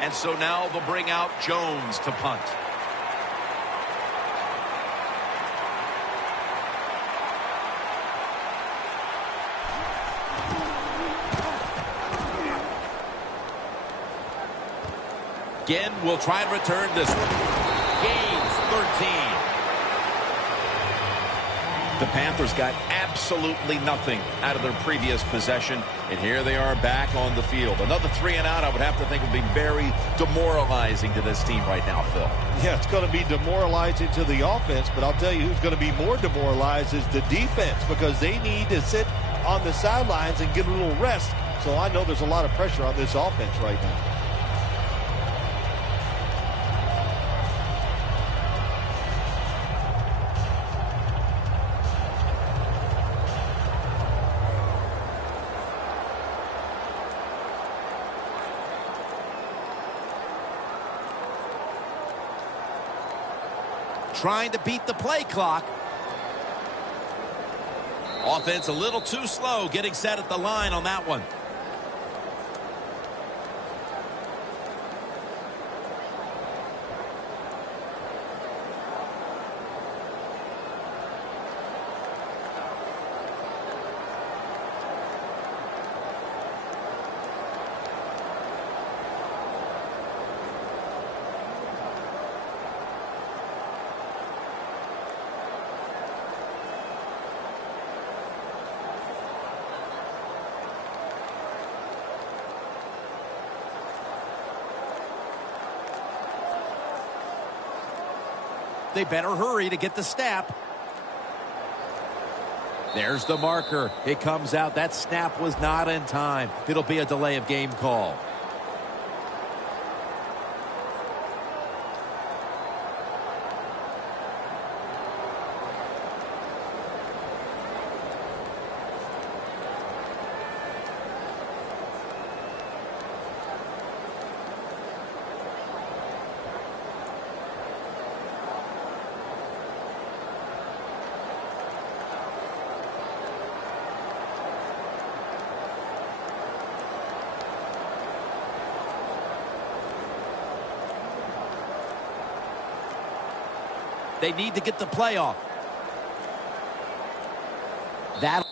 And so now they'll bring out Jones to punt. Again, we'll try and return this one. Gains 13. The Panthers got absolutely nothing out of their previous possession, and here they are back on the field. Another 3 and out, I would have to think, would be very demoralizing to this team right now, Phil. Yeah, it's going to be demoralizing to the offense, but I'll tell you who's going to be more demoralized is the defense, because they need to sit on the sidelines and get a little rest. So I know there's a lot of pressure on this offense right now. Trying to beat the play clock. Offense a little too slow getting set at the line on that one. They better hurry to get the snap. There's the marker. It comes out. That snap was not in time. It'll be a delay of game call. They need to get the playoff. That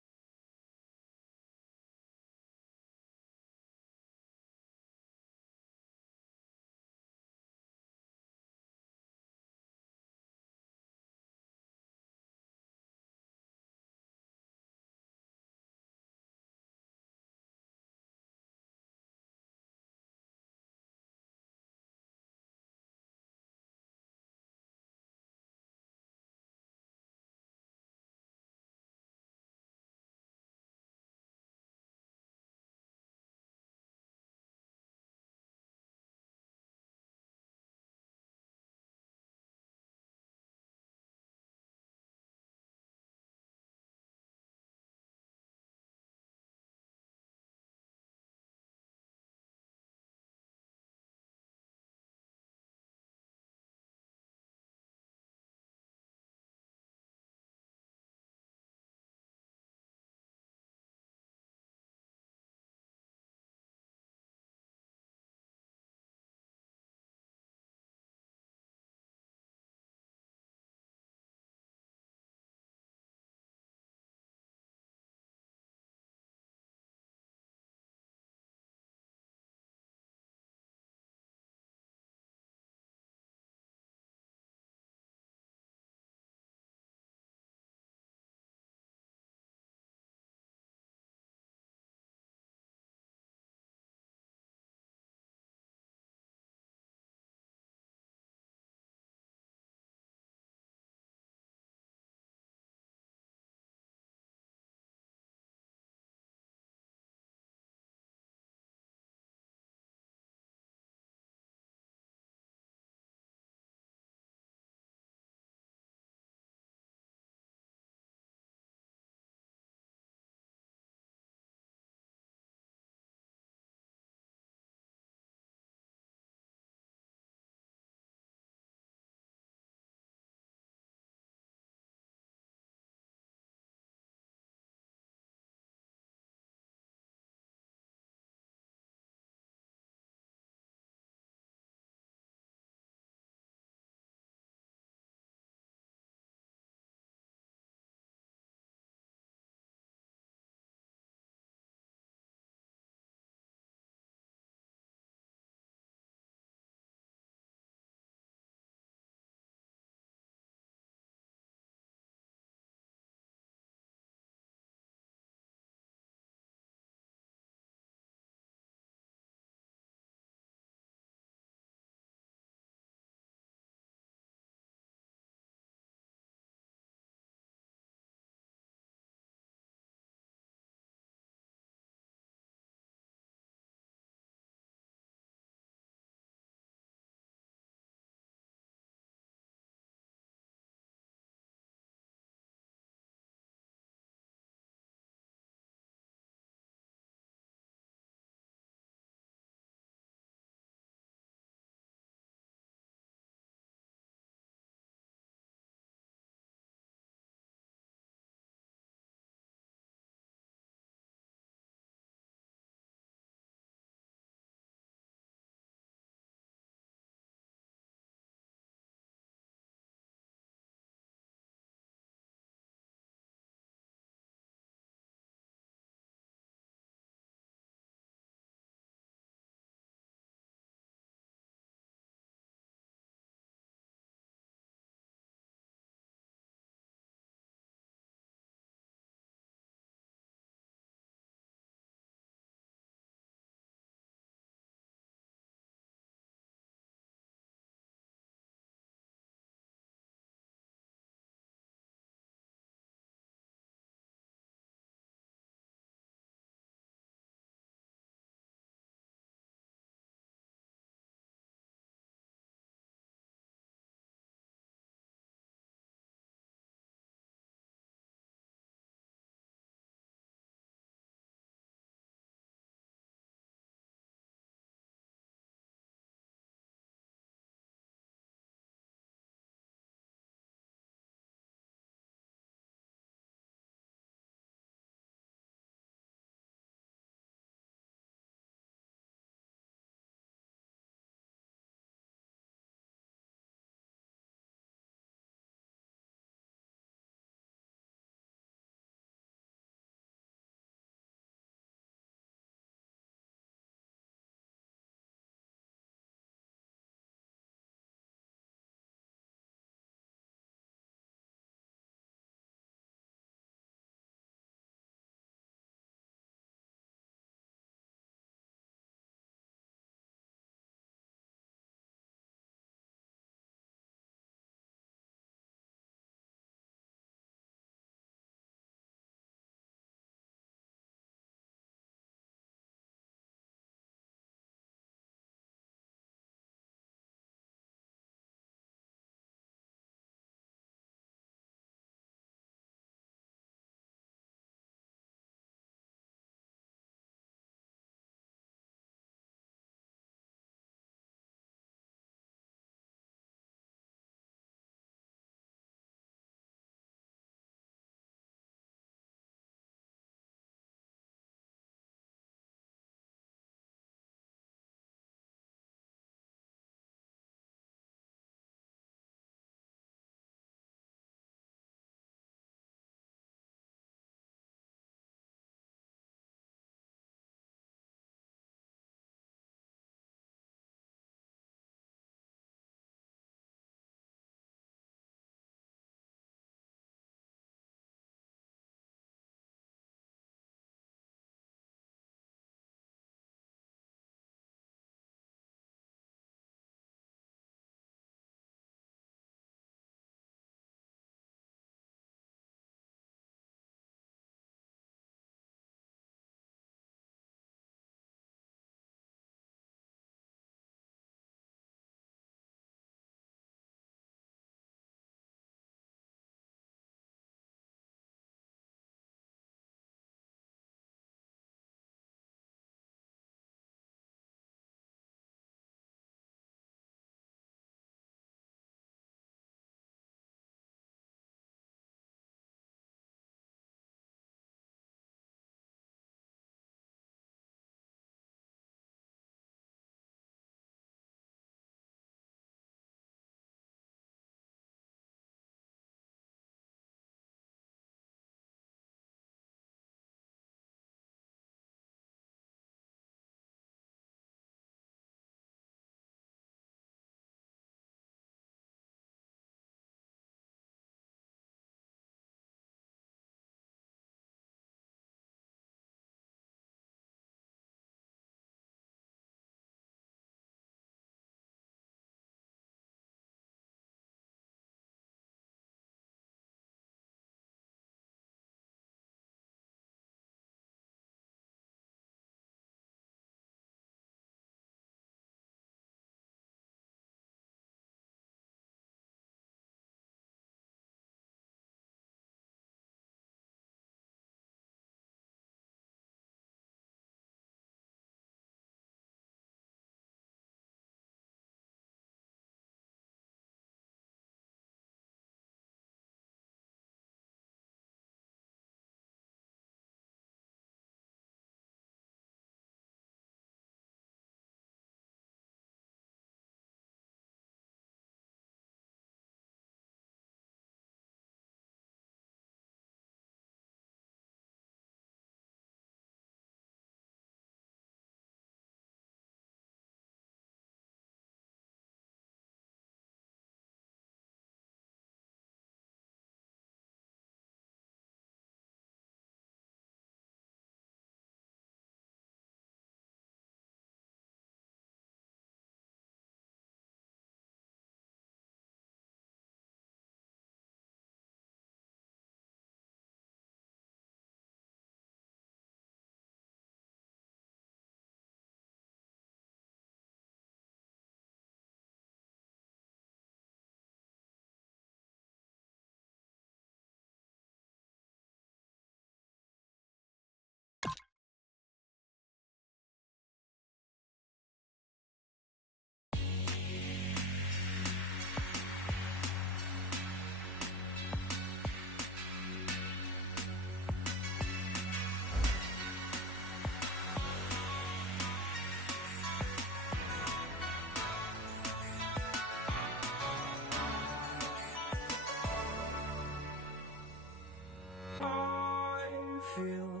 feel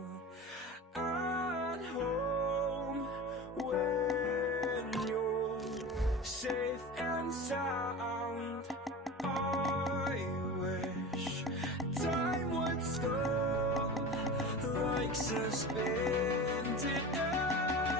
at home when you're safe and sound. I wish time would stop like suspended animation.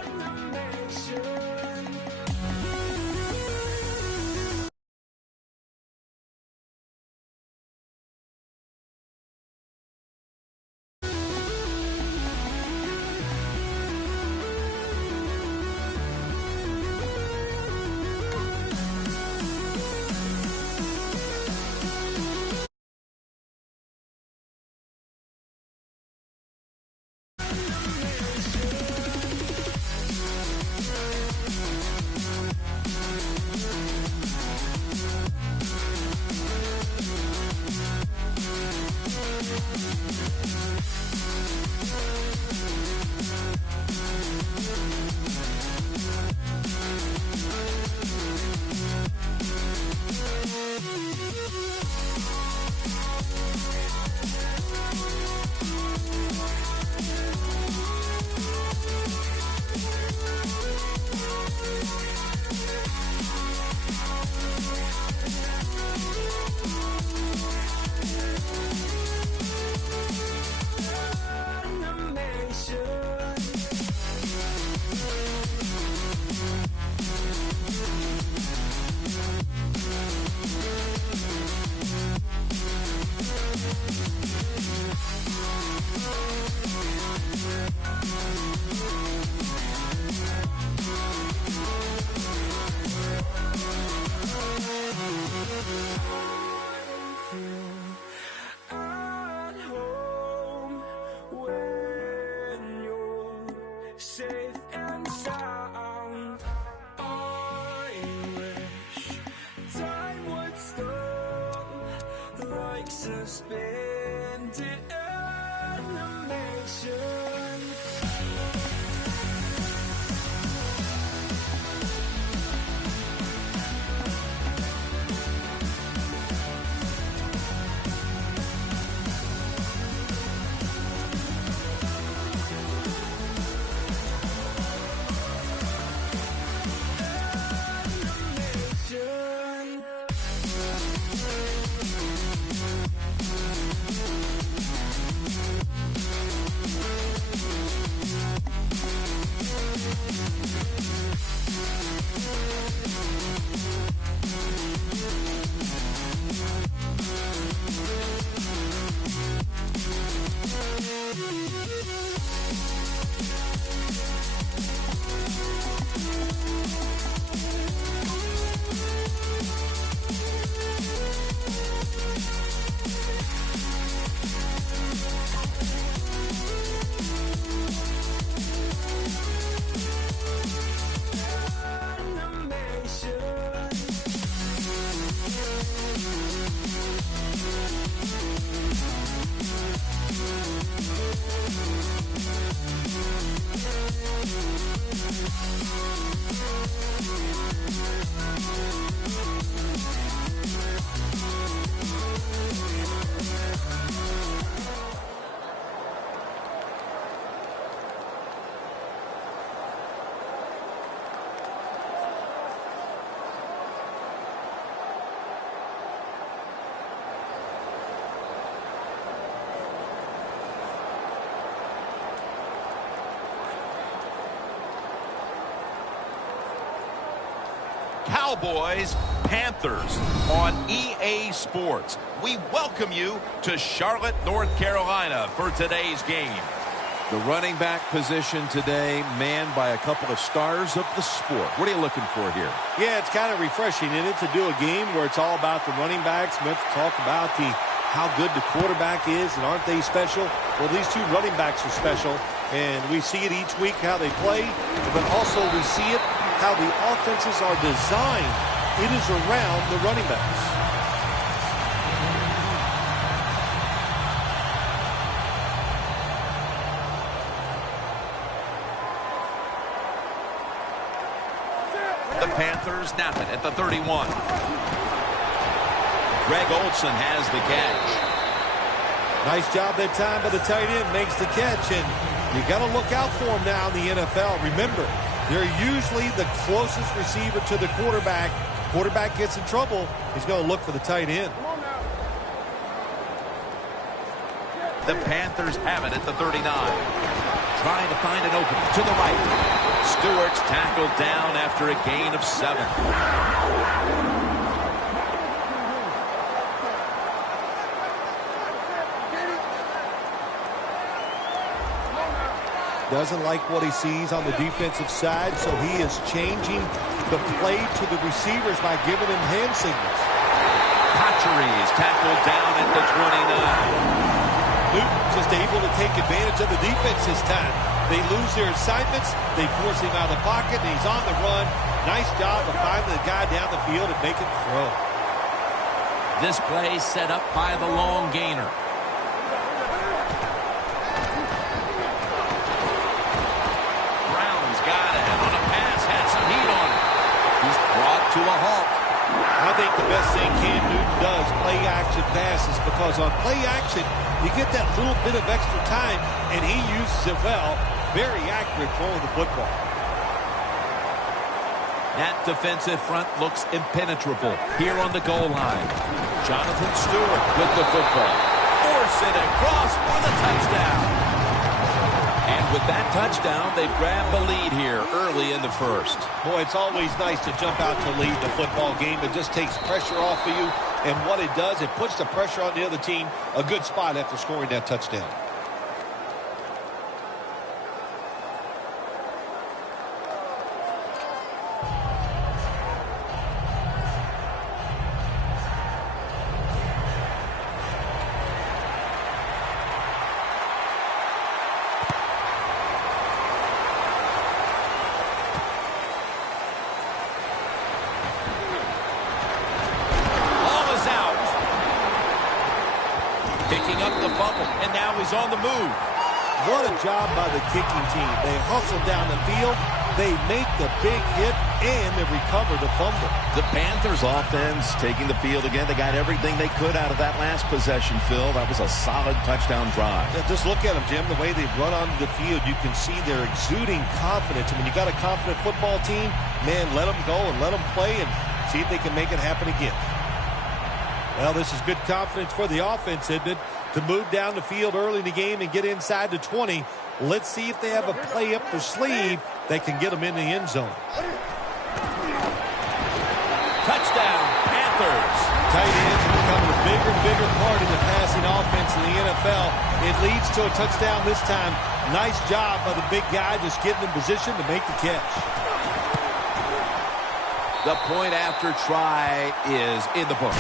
Safe and sound. I wish time would stop like suspended animation. Cowboys, Panthers on EA Sports. We welcome you to Charlotte, North Carolina for today's game. The running back position today manned by a couple of stars of the sport. What are you looking for here? Yeah, it's kind of refreshing, isn't it, to do a game where it's all about the running backs. We have to talk about how good the quarterback is, and aren't they special? Well, these two running backs are special, and we see it each week how they play, but also we see it how the offenses are designed. It is around the running backs. The Panthers snap it at the 31. Greg Olsen has the catch. Nice job that time by the tight end. Makes the catch, and you got to look out for him now in the NFL. Remember, they're usually the closest receiver to the quarterback. Quarterback gets in trouble, he's going to look for the tight end. The Panthers have it at the 39. Trying to find an opening to the right. Stewart's tackled down after a gain of 7. Doesn't like what he sees on the defensive side, so he is changing the play to the receivers by giving him hand signals. Is tackled down at the 29. Newton just able to take advantage of the defense this time. They lose their assignments, they force him out of the pocket, and he's on the run. Nice job of finding the guy down the field and making the throw. This play set up by the long gainer. Brown's got it, and on a pass had some heat on it. He's brought to a halt. I think the best thing Cam Newton does, play action passes, because on play action, you get that little bit of extra time, and he uses it well. Very accurate throwing the football. That defensive front looks impenetrable here on the goal line. Jonathan Stewart with the football. Force it across for the touchdown. And with that touchdown, they've grabbed the lead here early in the first. Boy, it's always nice to jump out to lead the football game. It just takes pressure off of you. And what it does, it puts the pressure on the other team. A good spot after scoring that touchdown. Picking up the fumble, and now he's on the move. What a job by the kicking team. They hustle down the field, they make the big hit, and they recover the fumble. The Panthers offense taking the field again. They got everything they could out of that last possession, Phil. That was a solid touchdown drive. Yeah, just look at them, Jim. The way they run onto the field, you can see they're exuding confidence. And when you got a confident football team, man, let them go and let them play and see if they can make it happen again. Well, this is good confidence for the offense, isn't it? To move down the field early in the game and get inside the 20. Let's see if they have a play up their sleeve that can get them in the end zone. Touchdown, Panthers. Tight ends are becoming a bigger and bigger part of the passing offense in the NFL. It leads to a touchdown this time. Nice job by the big guy just getting in position to make the catch. The point after try is in the book.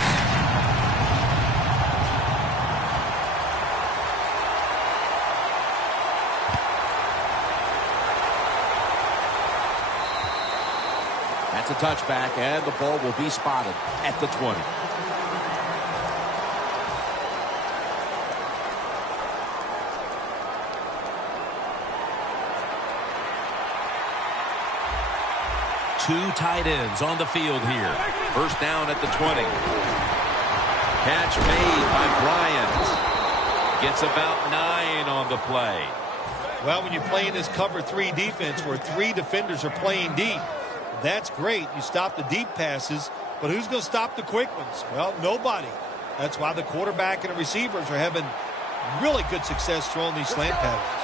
That's a touchback, and the ball will be spotted at the 20. Two tight ends on the field here. First down at the 20. Catch made by Bryant. Gets about 9 on the play. Well, when you're playing this cover 3 defense where 3 defenders are playing deep, that's great. You stop the deep passes, but who's going to stop the quick ones? Well, nobody. That's why the quarterback and the receivers are having really good success throwing these slant patterns.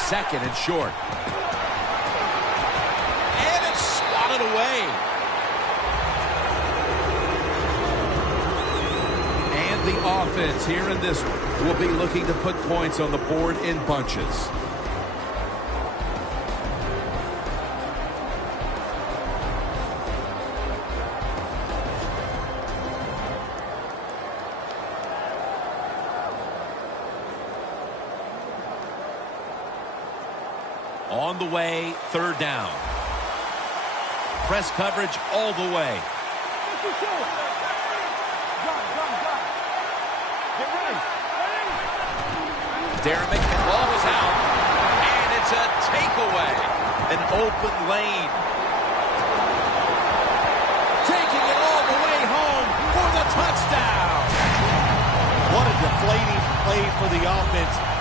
Second and short. And it's swatted away. And the offense here in this one will be looking to put points on the board in bunches. On the way, third down. Press coverage all the way. Darren McMillan was out, and it's a takeaway. An open lane. Taking it all the way home for the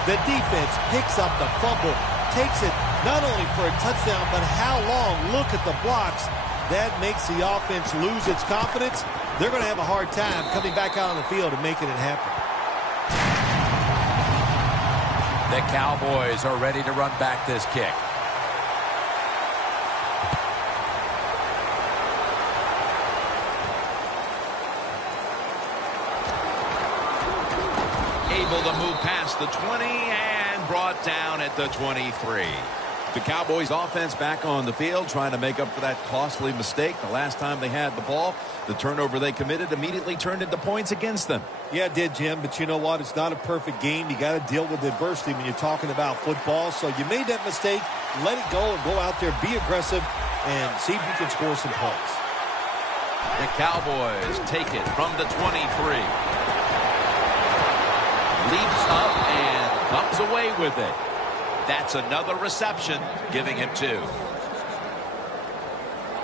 The defense picks up the fumble, takes it not only for a touchdown, but how long? Look at the blocks. That makes the offense lose its confidence. They're going to have a hard time coming back out on the field and making it happen. The Cowboys are ready to run back this kick. Able to move past the 20 and brought down at the 23. The Cowboys offense back on the field trying to make up for that costly mistake. The last time they had the ball, the turnover they committed immediately turned into points against them. Yeah, it did, Jim, but you know what? It's not a perfect game. You got to deal with adversity when you're talking about football. So you made that mistake, let it go, and go out there, be aggressive, and see if you can score some points. The Cowboys take it from the 23. Leaps up and comes away with it. That's another reception, giving him 2.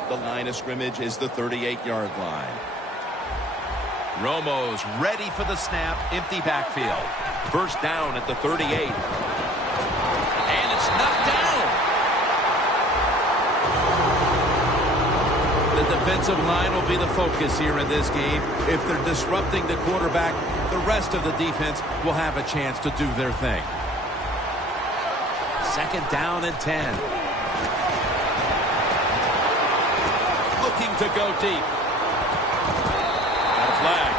The line of scrimmage is the 38-yard line. Romo's ready for the snap, empty backfield. First down at the 38. And it's knocked down. The defensive line will be the focus here in this game. If they're disrupting the quarterback, the rest of the defense will have a chance to do their thing. Second down and 10. Looking to go deep. Got a flag.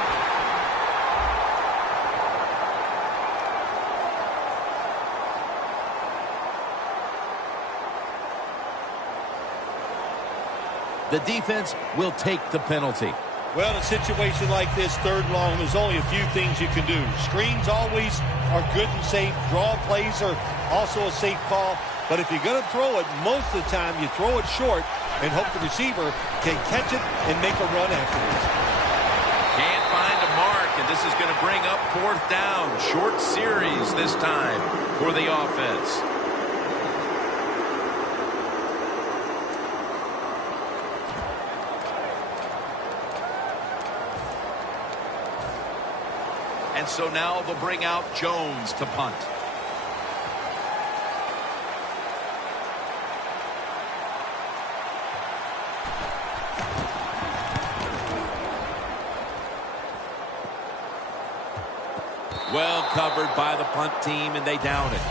The defense will take the penalty. Well, in a situation like this, 3rd and long, there's only a few things you can do. Screens always are good and safe. Draw plays are also a safe call. But if you're going to throw it, most of the time you throw it short and hope the receiver can catch it and make a run afterwards. Can't find a mark, and this is going to bring up 4th down. Short series this time for the offense. And so now they'll bring out Jones to punt. Well covered by the punt team, and they down it.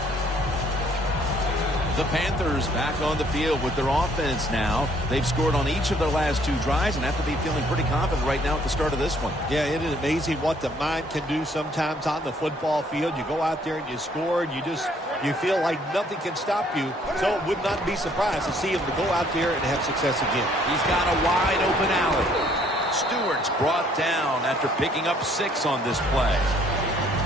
The Panthers back on the field with their offense now. They've scored on each of their last 2 drives and have to be feeling pretty confident right now at the start of this one. Yeah, it is amazing what the mind can do sometimes on the football field. You go out there and you score, and you feel like nothing can stop you. So it would not be surprised to see him to go out there and have success again. He's got a wide open alley. Stewart's brought down after picking up 6 on this play.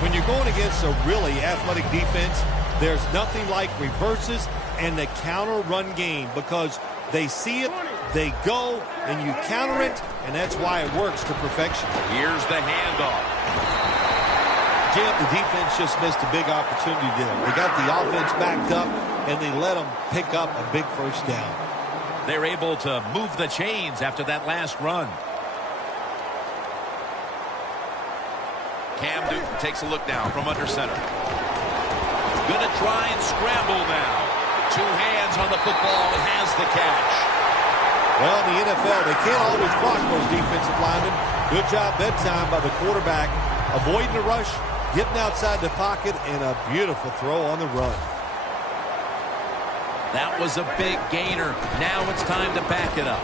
When you're going against a really athletic defense, there's nothing like reverses and the counter run game, because they see it, they go, and you counter it, and that's why it works to perfection. Here's the handoff. Jim, the defense just missed a big opportunity there. They got the offense backed up, and they let them pick up a big first down. They're able to move the chains after that last run. Cam Newton takes a look now from under center. Gonna try and scramble now. 2 hands on the football and has the catch. Well, in the NFL, they can't always block those defensive linemen. Good job that time by the quarterback, avoiding the rush, getting outside the pocket, and a beautiful throw on the run. That was a big gainer. Now it's time to back it up.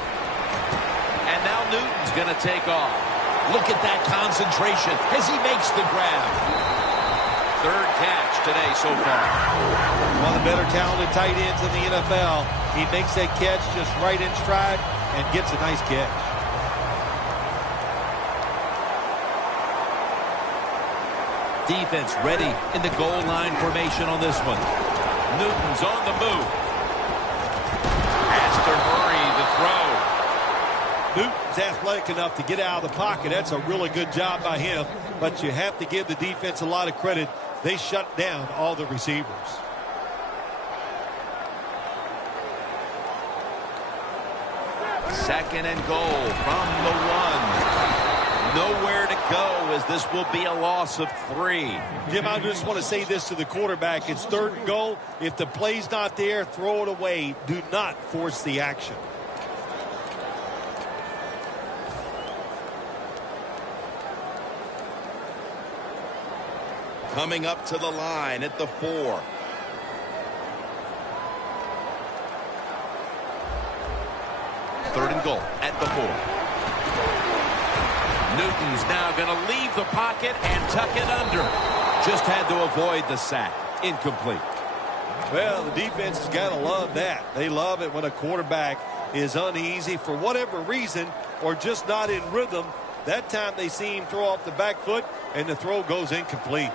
And now Newton's going to take off. Look at that concentration as he makes the grab. 3rd catch today so far. One of the better talented tight ends in the NFL. He makes that catch just right in stride and gets a nice catch. Defense ready in the goal line formation on this one. Newton's on the move. Has to hurry the throw. Newton's athletic enough to get out of the pocket. That's a really good job by him. But you have to give the defense a lot of credit. They shut down all the receivers. Second and goal from the 1. nowhere to go as this will be a loss of 3. Jim, I just want to say this to the quarterback. It's 3rd and goal. If the play's not there, throw it away. Do not force the action. Coming up to the line at the 4. Third and goal at the 4. Newton's now going to leave the pocket and tuck it under. Just had to avoid the sack. Incomplete. Well, the defense has got to love that. They love it when a quarterback is uneasy for whatever reason or just not in rhythm. That time they see him throw off the back foot and the throw goes incomplete.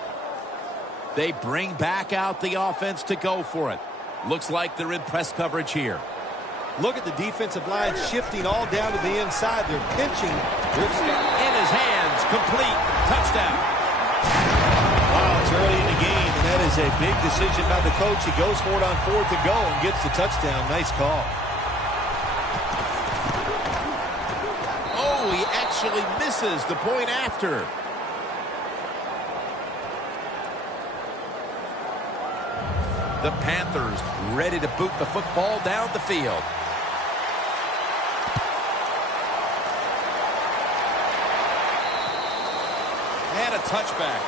They bring back out the offense to go for it. Looks like they're in press coverage here. Look at the defensive line shifting all down to the inside. They're pinching. In his hands, complete, touchdown. Wow, it's early in the game, and that is a big decision by the coach. He goes for it on 4th and goal and gets the touchdown. Nice call. Oh, he actually misses the point after. The Panthers ready to boot the football down the field. And a touchback.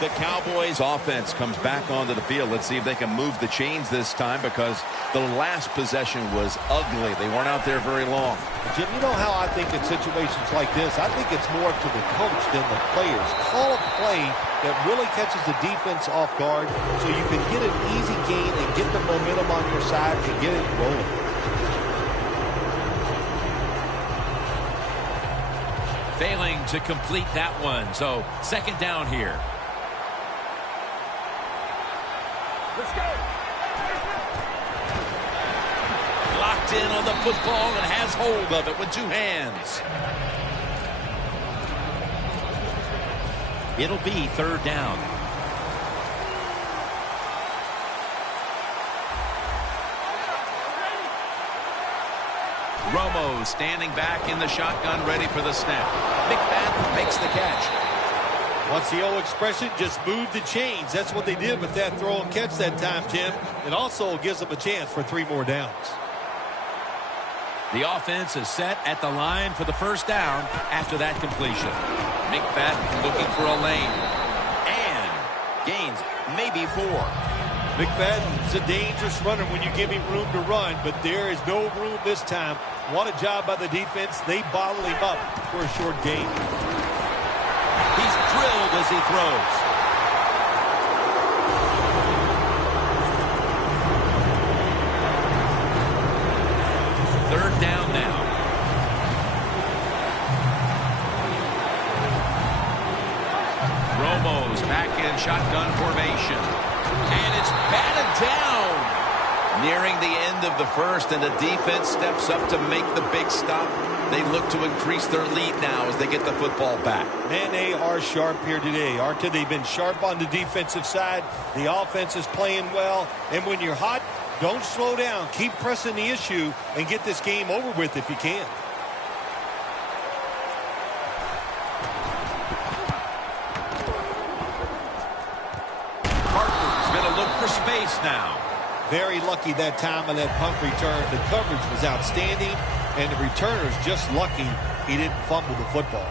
The Cowboys offense comes back onto the field. Let's see if they can move the chains this time because the last possession was ugly. They weren't out there very long. Jim, you know how I think in situations like this, I think it's more up to the coach than the players. Call a play that really catches the defense off guard so you can get an easy gain and get the momentum on your side and get it rolling. Failing to complete that one, so 2nd down here. Let's go. Locked in on the football and has hold of it with 2 hands. It'll be 3rd down. Romo standing back in the shotgun, ready for the snap. McFadden makes the catch. What's the old expression? Just move the chains. That's what they did with that throw and catch that time, Jim. It also gives them a chance for 3 more downs. The offense is set at the line for the 1st down after that completion. McFadden looking for a lane. And gains maybe 4. McFadden's a dangerous runner when you give him room to run, but there is no room this time. What a job by the defense. They bottle him up for a short gain. He's drilled as he throws. Third down now. Romo's back in shotgun formation. And it's batted down. Nearing the end of the 1st, and the defense steps up to make the big stop. They look to increase their lead now as they get the football back. Man, they are sharp here today, aren't they? They've been sharp on the defensive side. The offense is playing well. And when you're hot, don't slow down. Keep pressing the issue and get this game over with if you can. Parker's going to look for space now. Very lucky that time on that punt return. The coverage was outstanding, and the returner's just lucky he didn't fumble the football.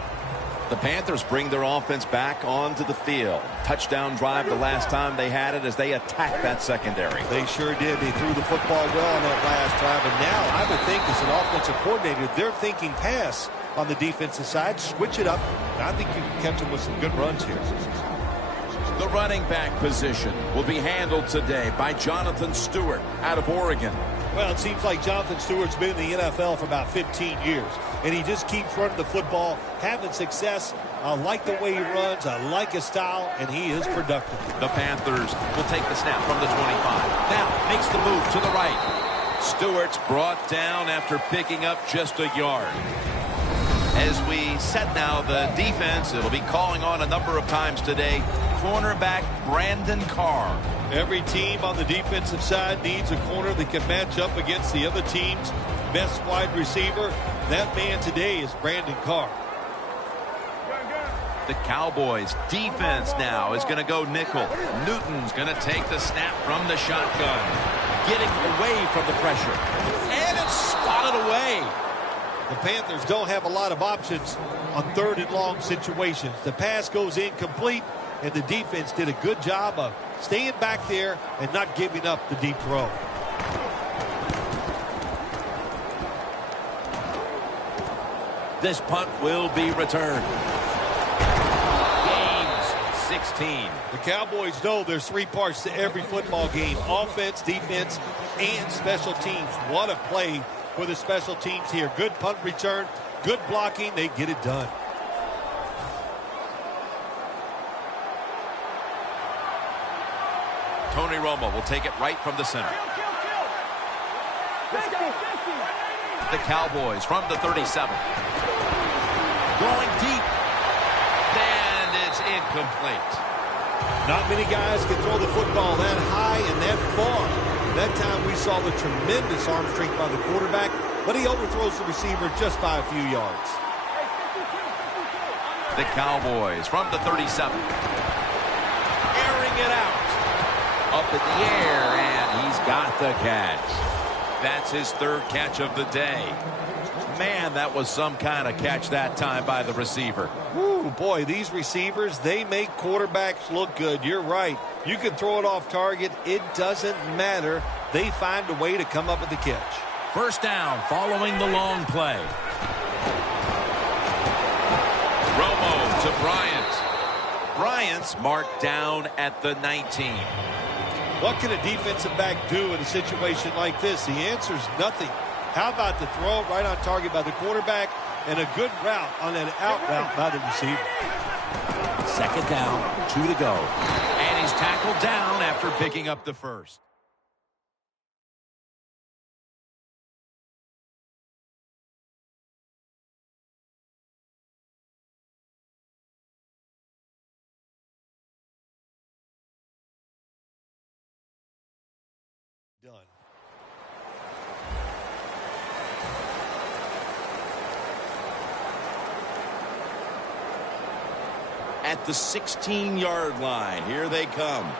The Panthers bring their offense back onto the field. Touchdown drive the last time they had it as they attacked that secondary. They sure did. They threw the football well on that last drive, and now I would think as an offensive coordinator, they're thinking pass on the defensive side. Switch it up, and I think you can catch them with some good runs here. The running back position will be handled today by Jonathan Stewart out of Oregon. Well, it seems like Jonathan Stewart's been in the NFL for about 15 years, and he just keeps running the football, having success. I like the way he runs. I like his style, and he is productive. The Panthers will take the snap from the 25. Now makes the move to the right. Stewart's brought down after picking up just a yard. As we set now the defense, it'll be calling on a number of times today. Cornerback Brandon Carr. Every team on the defensive side needs a corner that can match up against the other team's best wide receiver. That man today is Brandon Carr. The Cowboys defense now is going to go nickel. Newton's going to take the snap from the shotgun. Getting away from the pressure. And it's swatted away. The Panthers don't have a lot of options on 3rd and long situations. The pass goes incomplete, and the defense did a good job of staying back there and not giving up the deep throw. This punt will be returned. Games 16. The Cowboys know there's 3 parts to every football game: offense, defense, and special teams. What a play for the special teams here. Good punt return, good blocking. They get it done. Tony Romo will take it right from the center. Let's go. The Cowboys from the 37. Going deep. And it's incomplete. Not many guys can throw the football that high and that far. That time we saw the tremendous arm strength by the quarterback, but he overthrows the receiver just by a few yards. The Cowboys from the 37. Airing it out. Up in the air, and he's got the catch. That's his 3rd catch of the day. Man, that was some kind of catch that time by the receiver. Ooh, boy, these receivers, they make quarterbacks look good. You're right. You can throw it off target. It doesn't matter. They find a way to come up with the catch. First down following the long play. Romo to Bryant. Bryant's marked down at the 19. What can a defensive back do in a situation like this? The answer is nothing. How about the throw right on target by the quarterback and a good route on that out route by the receiver? 2nd down, 2 to go. And he's tackled down after picking up the first. Done. At the 16-yard line, here they come.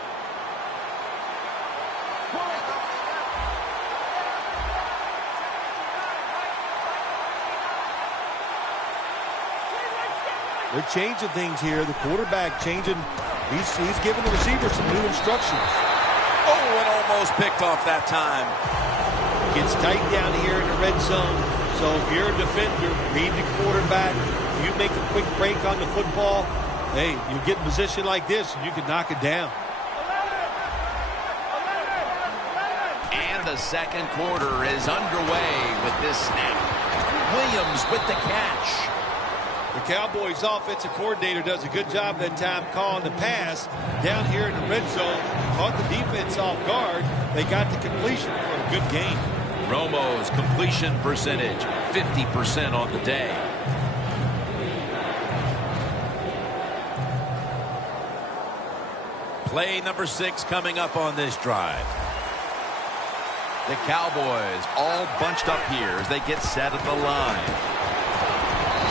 They're changing things here. The quarterback changing. He's giving the receiver some new instructions. Oh, and almost picked off that time. Gets tight down here in the red zone. So if you're a defender, read the quarterback. You make a quick break on the football. Hey, you get in position like this, and you can knock it down. And the 2nd quarter is underway with this snap. Williams with the catch. The Cowboys offensive coordinator does a good job that time calling the pass down here in the red zone. Caught the defense off guard. They got the completion for a good game. Romo's completion percentage, 50% on the day. Play number 6 coming up on this drive. The Cowboys all bunched up here as they get set at the line.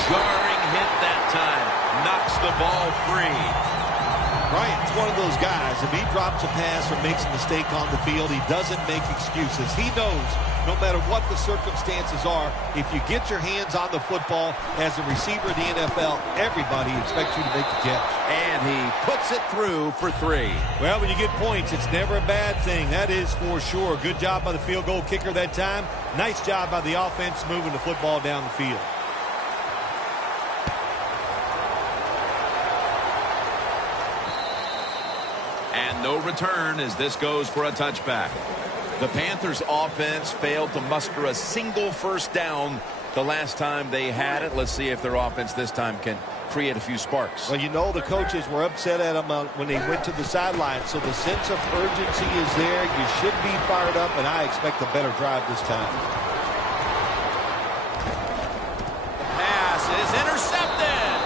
Jarring hit that time. Knocks the ball free. Bryant's one of those guys. If he drops a pass or makes a mistake on the field, he doesn't make excuses. He knows no matter what the circumstances are, if you get your hands on the football as a receiver in the NFL, everybody expects you to make the catch. And he puts it through for 3. Well, when you get points, it's never a bad thing. That is for sure. Good job by the field goal kicker that time. Nice job by the offense moving the football down the field. And no return as this goes for a touchback. The Panthers offense failed to muster a single first down the last time they had it. Let's see if their offense this time can create a few sparks. Well, you know the coaches were upset at them when they went to the sideline, so the sense of urgency is there. You should be fired up, and I expect a better drive this time. Pass is intercepted.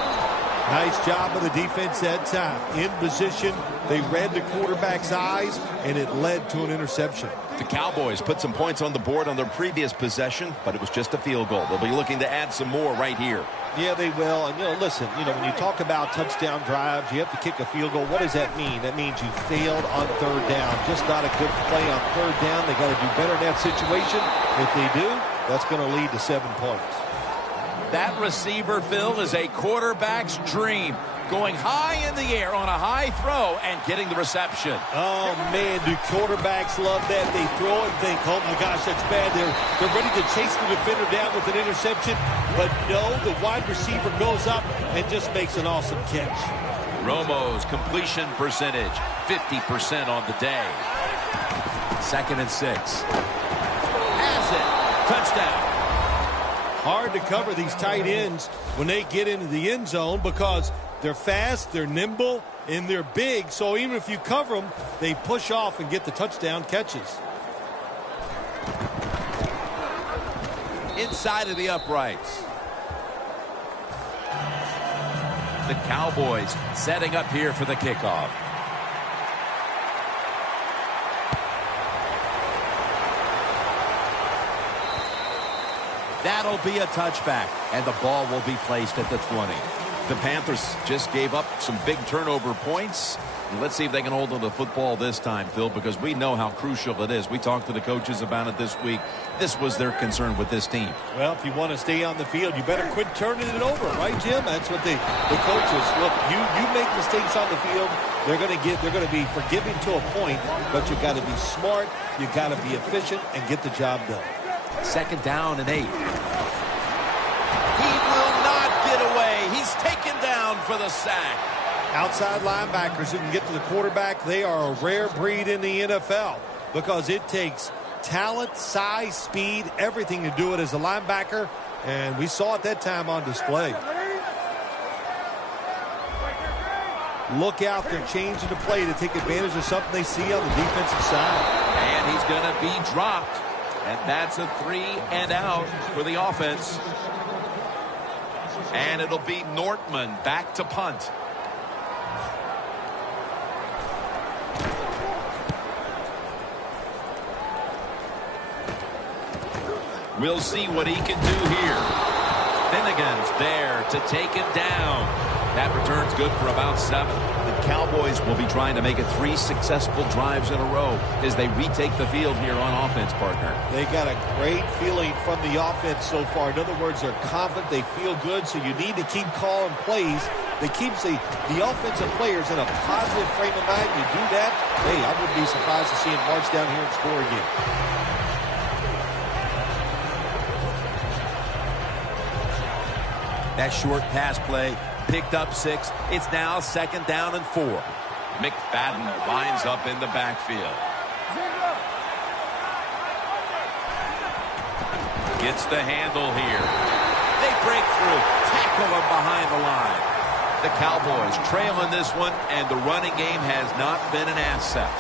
Nice job of the defense that time. In position, they read the quarterback's eyes, and it led to an interception. The Cowboys put some points on the board on their previous possession, but it was just a field goal. They'll be looking to add some more right here. Yeah, they will. And, listen, when you talk about touchdown drives, you have to kick a field goal. What does that mean? That means you failed on third down. Just not a good play on third down. They got to do better in that situation. If they do, that's going to lead to 7 points. That receiver, Phil, is a quarterback's dream. Going high in the air on a high throw and getting the reception. Oh, man, do quarterbacks love that? They throw it and think, oh, my gosh, that's bad. They're ready to chase the defender down with an interception. But no, the wide receiver goes up and just makes an awesome catch. Romo's completion percentage, 50% on the day. 2nd and 6. Has it. Touchdown. Hard to cover these tight ends when they get into the end zone because they're fast, they're nimble, and they're big. So even if you cover them, they push off and get the touchdown catches. Inside of the uprights. The Cowboys setting up here for the kickoff. That'll be a touchback, and the ball will be placed at the 20. The Panthers just gave up some big turnover points. And let's see if they can hold on to the football this time, Phil, because we know how crucial it is. We talked to the coaches about it this week. This was their concern with this team. Well, if you want to stay on the field, you better quit turning it over, right, Jim? That's what the coaches look. You make mistakes on the field, they're going to be forgiving to a point, but you got to be smart, you got to be efficient, and get the job done. 2nd down and 8. He will not get away. He's taken down for the sack. Outside linebackers who can get to the quarterback, they are a rare breed in the NFL because it takes talent, size, speed, everything to do it as a linebacker, and we saw it that time on display. Look out, they're changing the play to take advantage of something they see on the defensive side. And he's going to be dropped. And that's a 3 and out for the offense. And it'll be Nortman back to punt. We'll see what he can do here. Finnegan's there to take him down. That return's good for about 7. The Cowboys will be trying to make it 3 successful drives in a row as they retake the field here on offense, partner. They got a great feeling from the offense so far. In other words, they're confident, they feel good, so you need to keep calling plays that keeps the offensive players in a positive frame of mind. You do that, hey, I wouldn't be surprised to see them march down here and score again. That short pass play picked up 6. It's now 2nd down and 4. McFadden lines up in the backfield. Gets the handle here. They break through. Tackle him behind the line. The Cowboys trail in this one, and the running game has not been an asset.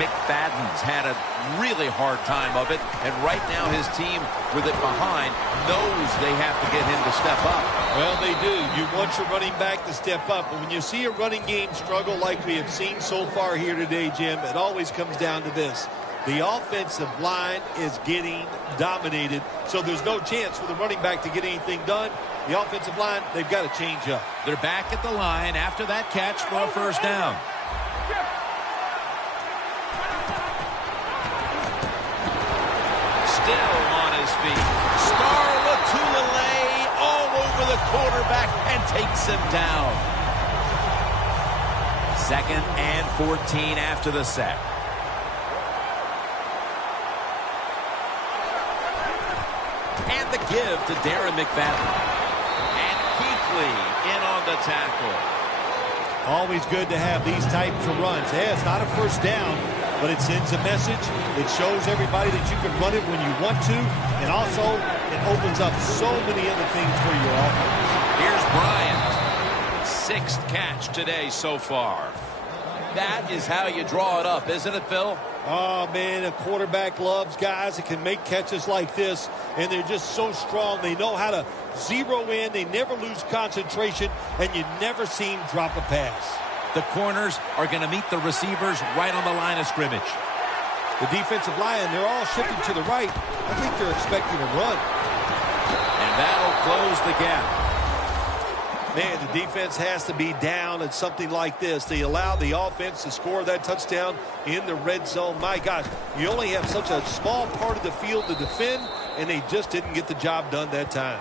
McFadden's had a really hard time of it, and right now his team, with it behind, knows they have to get him to step up. Well, they do. You want your running back to step up, but when you see a running game struggle like we have seen so far here today, Jim, it always comes down to this. The offensive line is getting dominated, so there's no chance for the running back to get anything done. The offensive line, they've got to change up. They're back at the line after that catch for a 1st down. Still on his feet. Star Latulele all over the quarterback and takes him down. 2nd and 14 after the sack. And the give to Darren McFadden. And Kuechly in on the tackle. Always good to have these types of runs. Yeah, it's not a 1st down, but it sends a message. It shows everybody that you can run it when you want to, and also it opens up so many other things for your offense. Here's Bryant. 6th catch today so far. That is how you draw it up, isn't it, Phil? Oh, man, a quarterback loves guys that can make catches like this, and they're just so strong. They know how to zero in. They never lose concentration, and you never see him drop a pass. The corners are going to meet the receivers right on the line of scrimmage. The defensive line, they're all shifting to the right. I think they're expecting a run. And that'll close the gap. Man, the defense has to be down at something like this. They allow the offense to score that touchdown in the red zone. My gosh, you only have such a small part of the field to defend, and they just didn't get the job done that time.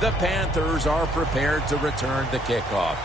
The Panthers are prepared to return the kickoff.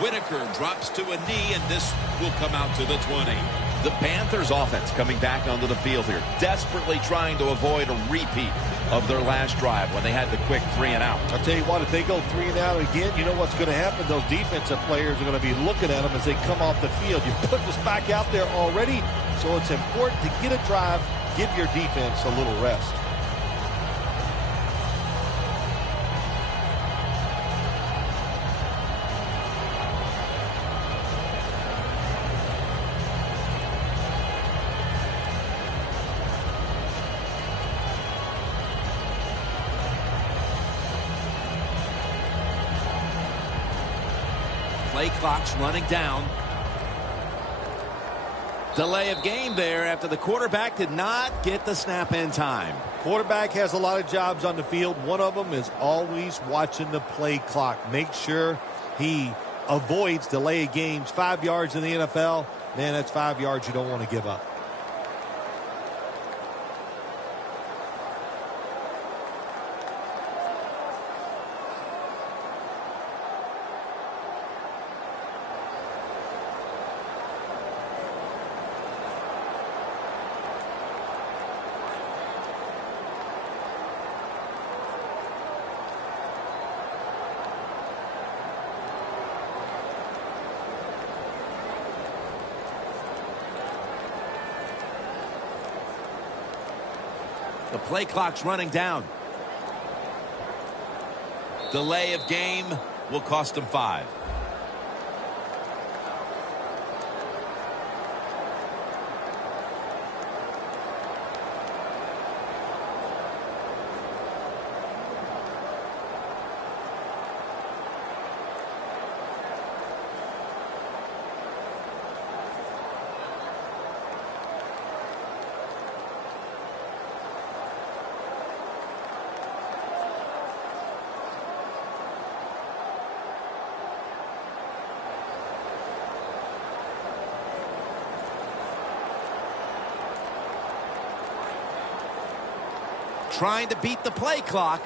Whitaker drops to a knee, and this will come out to the 20. The Panthers offense coming back onto the field here, desperately trying to avoid a repeat of their last drive when they had the quick 3-and-out. I'll tell you what, if they go 3-and-out again, you know what's going to happen? Those defensive players are going to be looking at them as they come off the field. You put this back out there already, so it's important to get a drive, give your defense a little rest. Play clock's running down. Delay of game there after the quarterback did not get the snap in time. Quarterback has a lot of jobs on the field. One of them is always watching the play clock. Make sure he avoids delay of games. 5 yards in the NFL, man, that's 5 yards you don't want to give up. The play clock's running down. Delay of game will cost them 5. Trying to beat the play clock.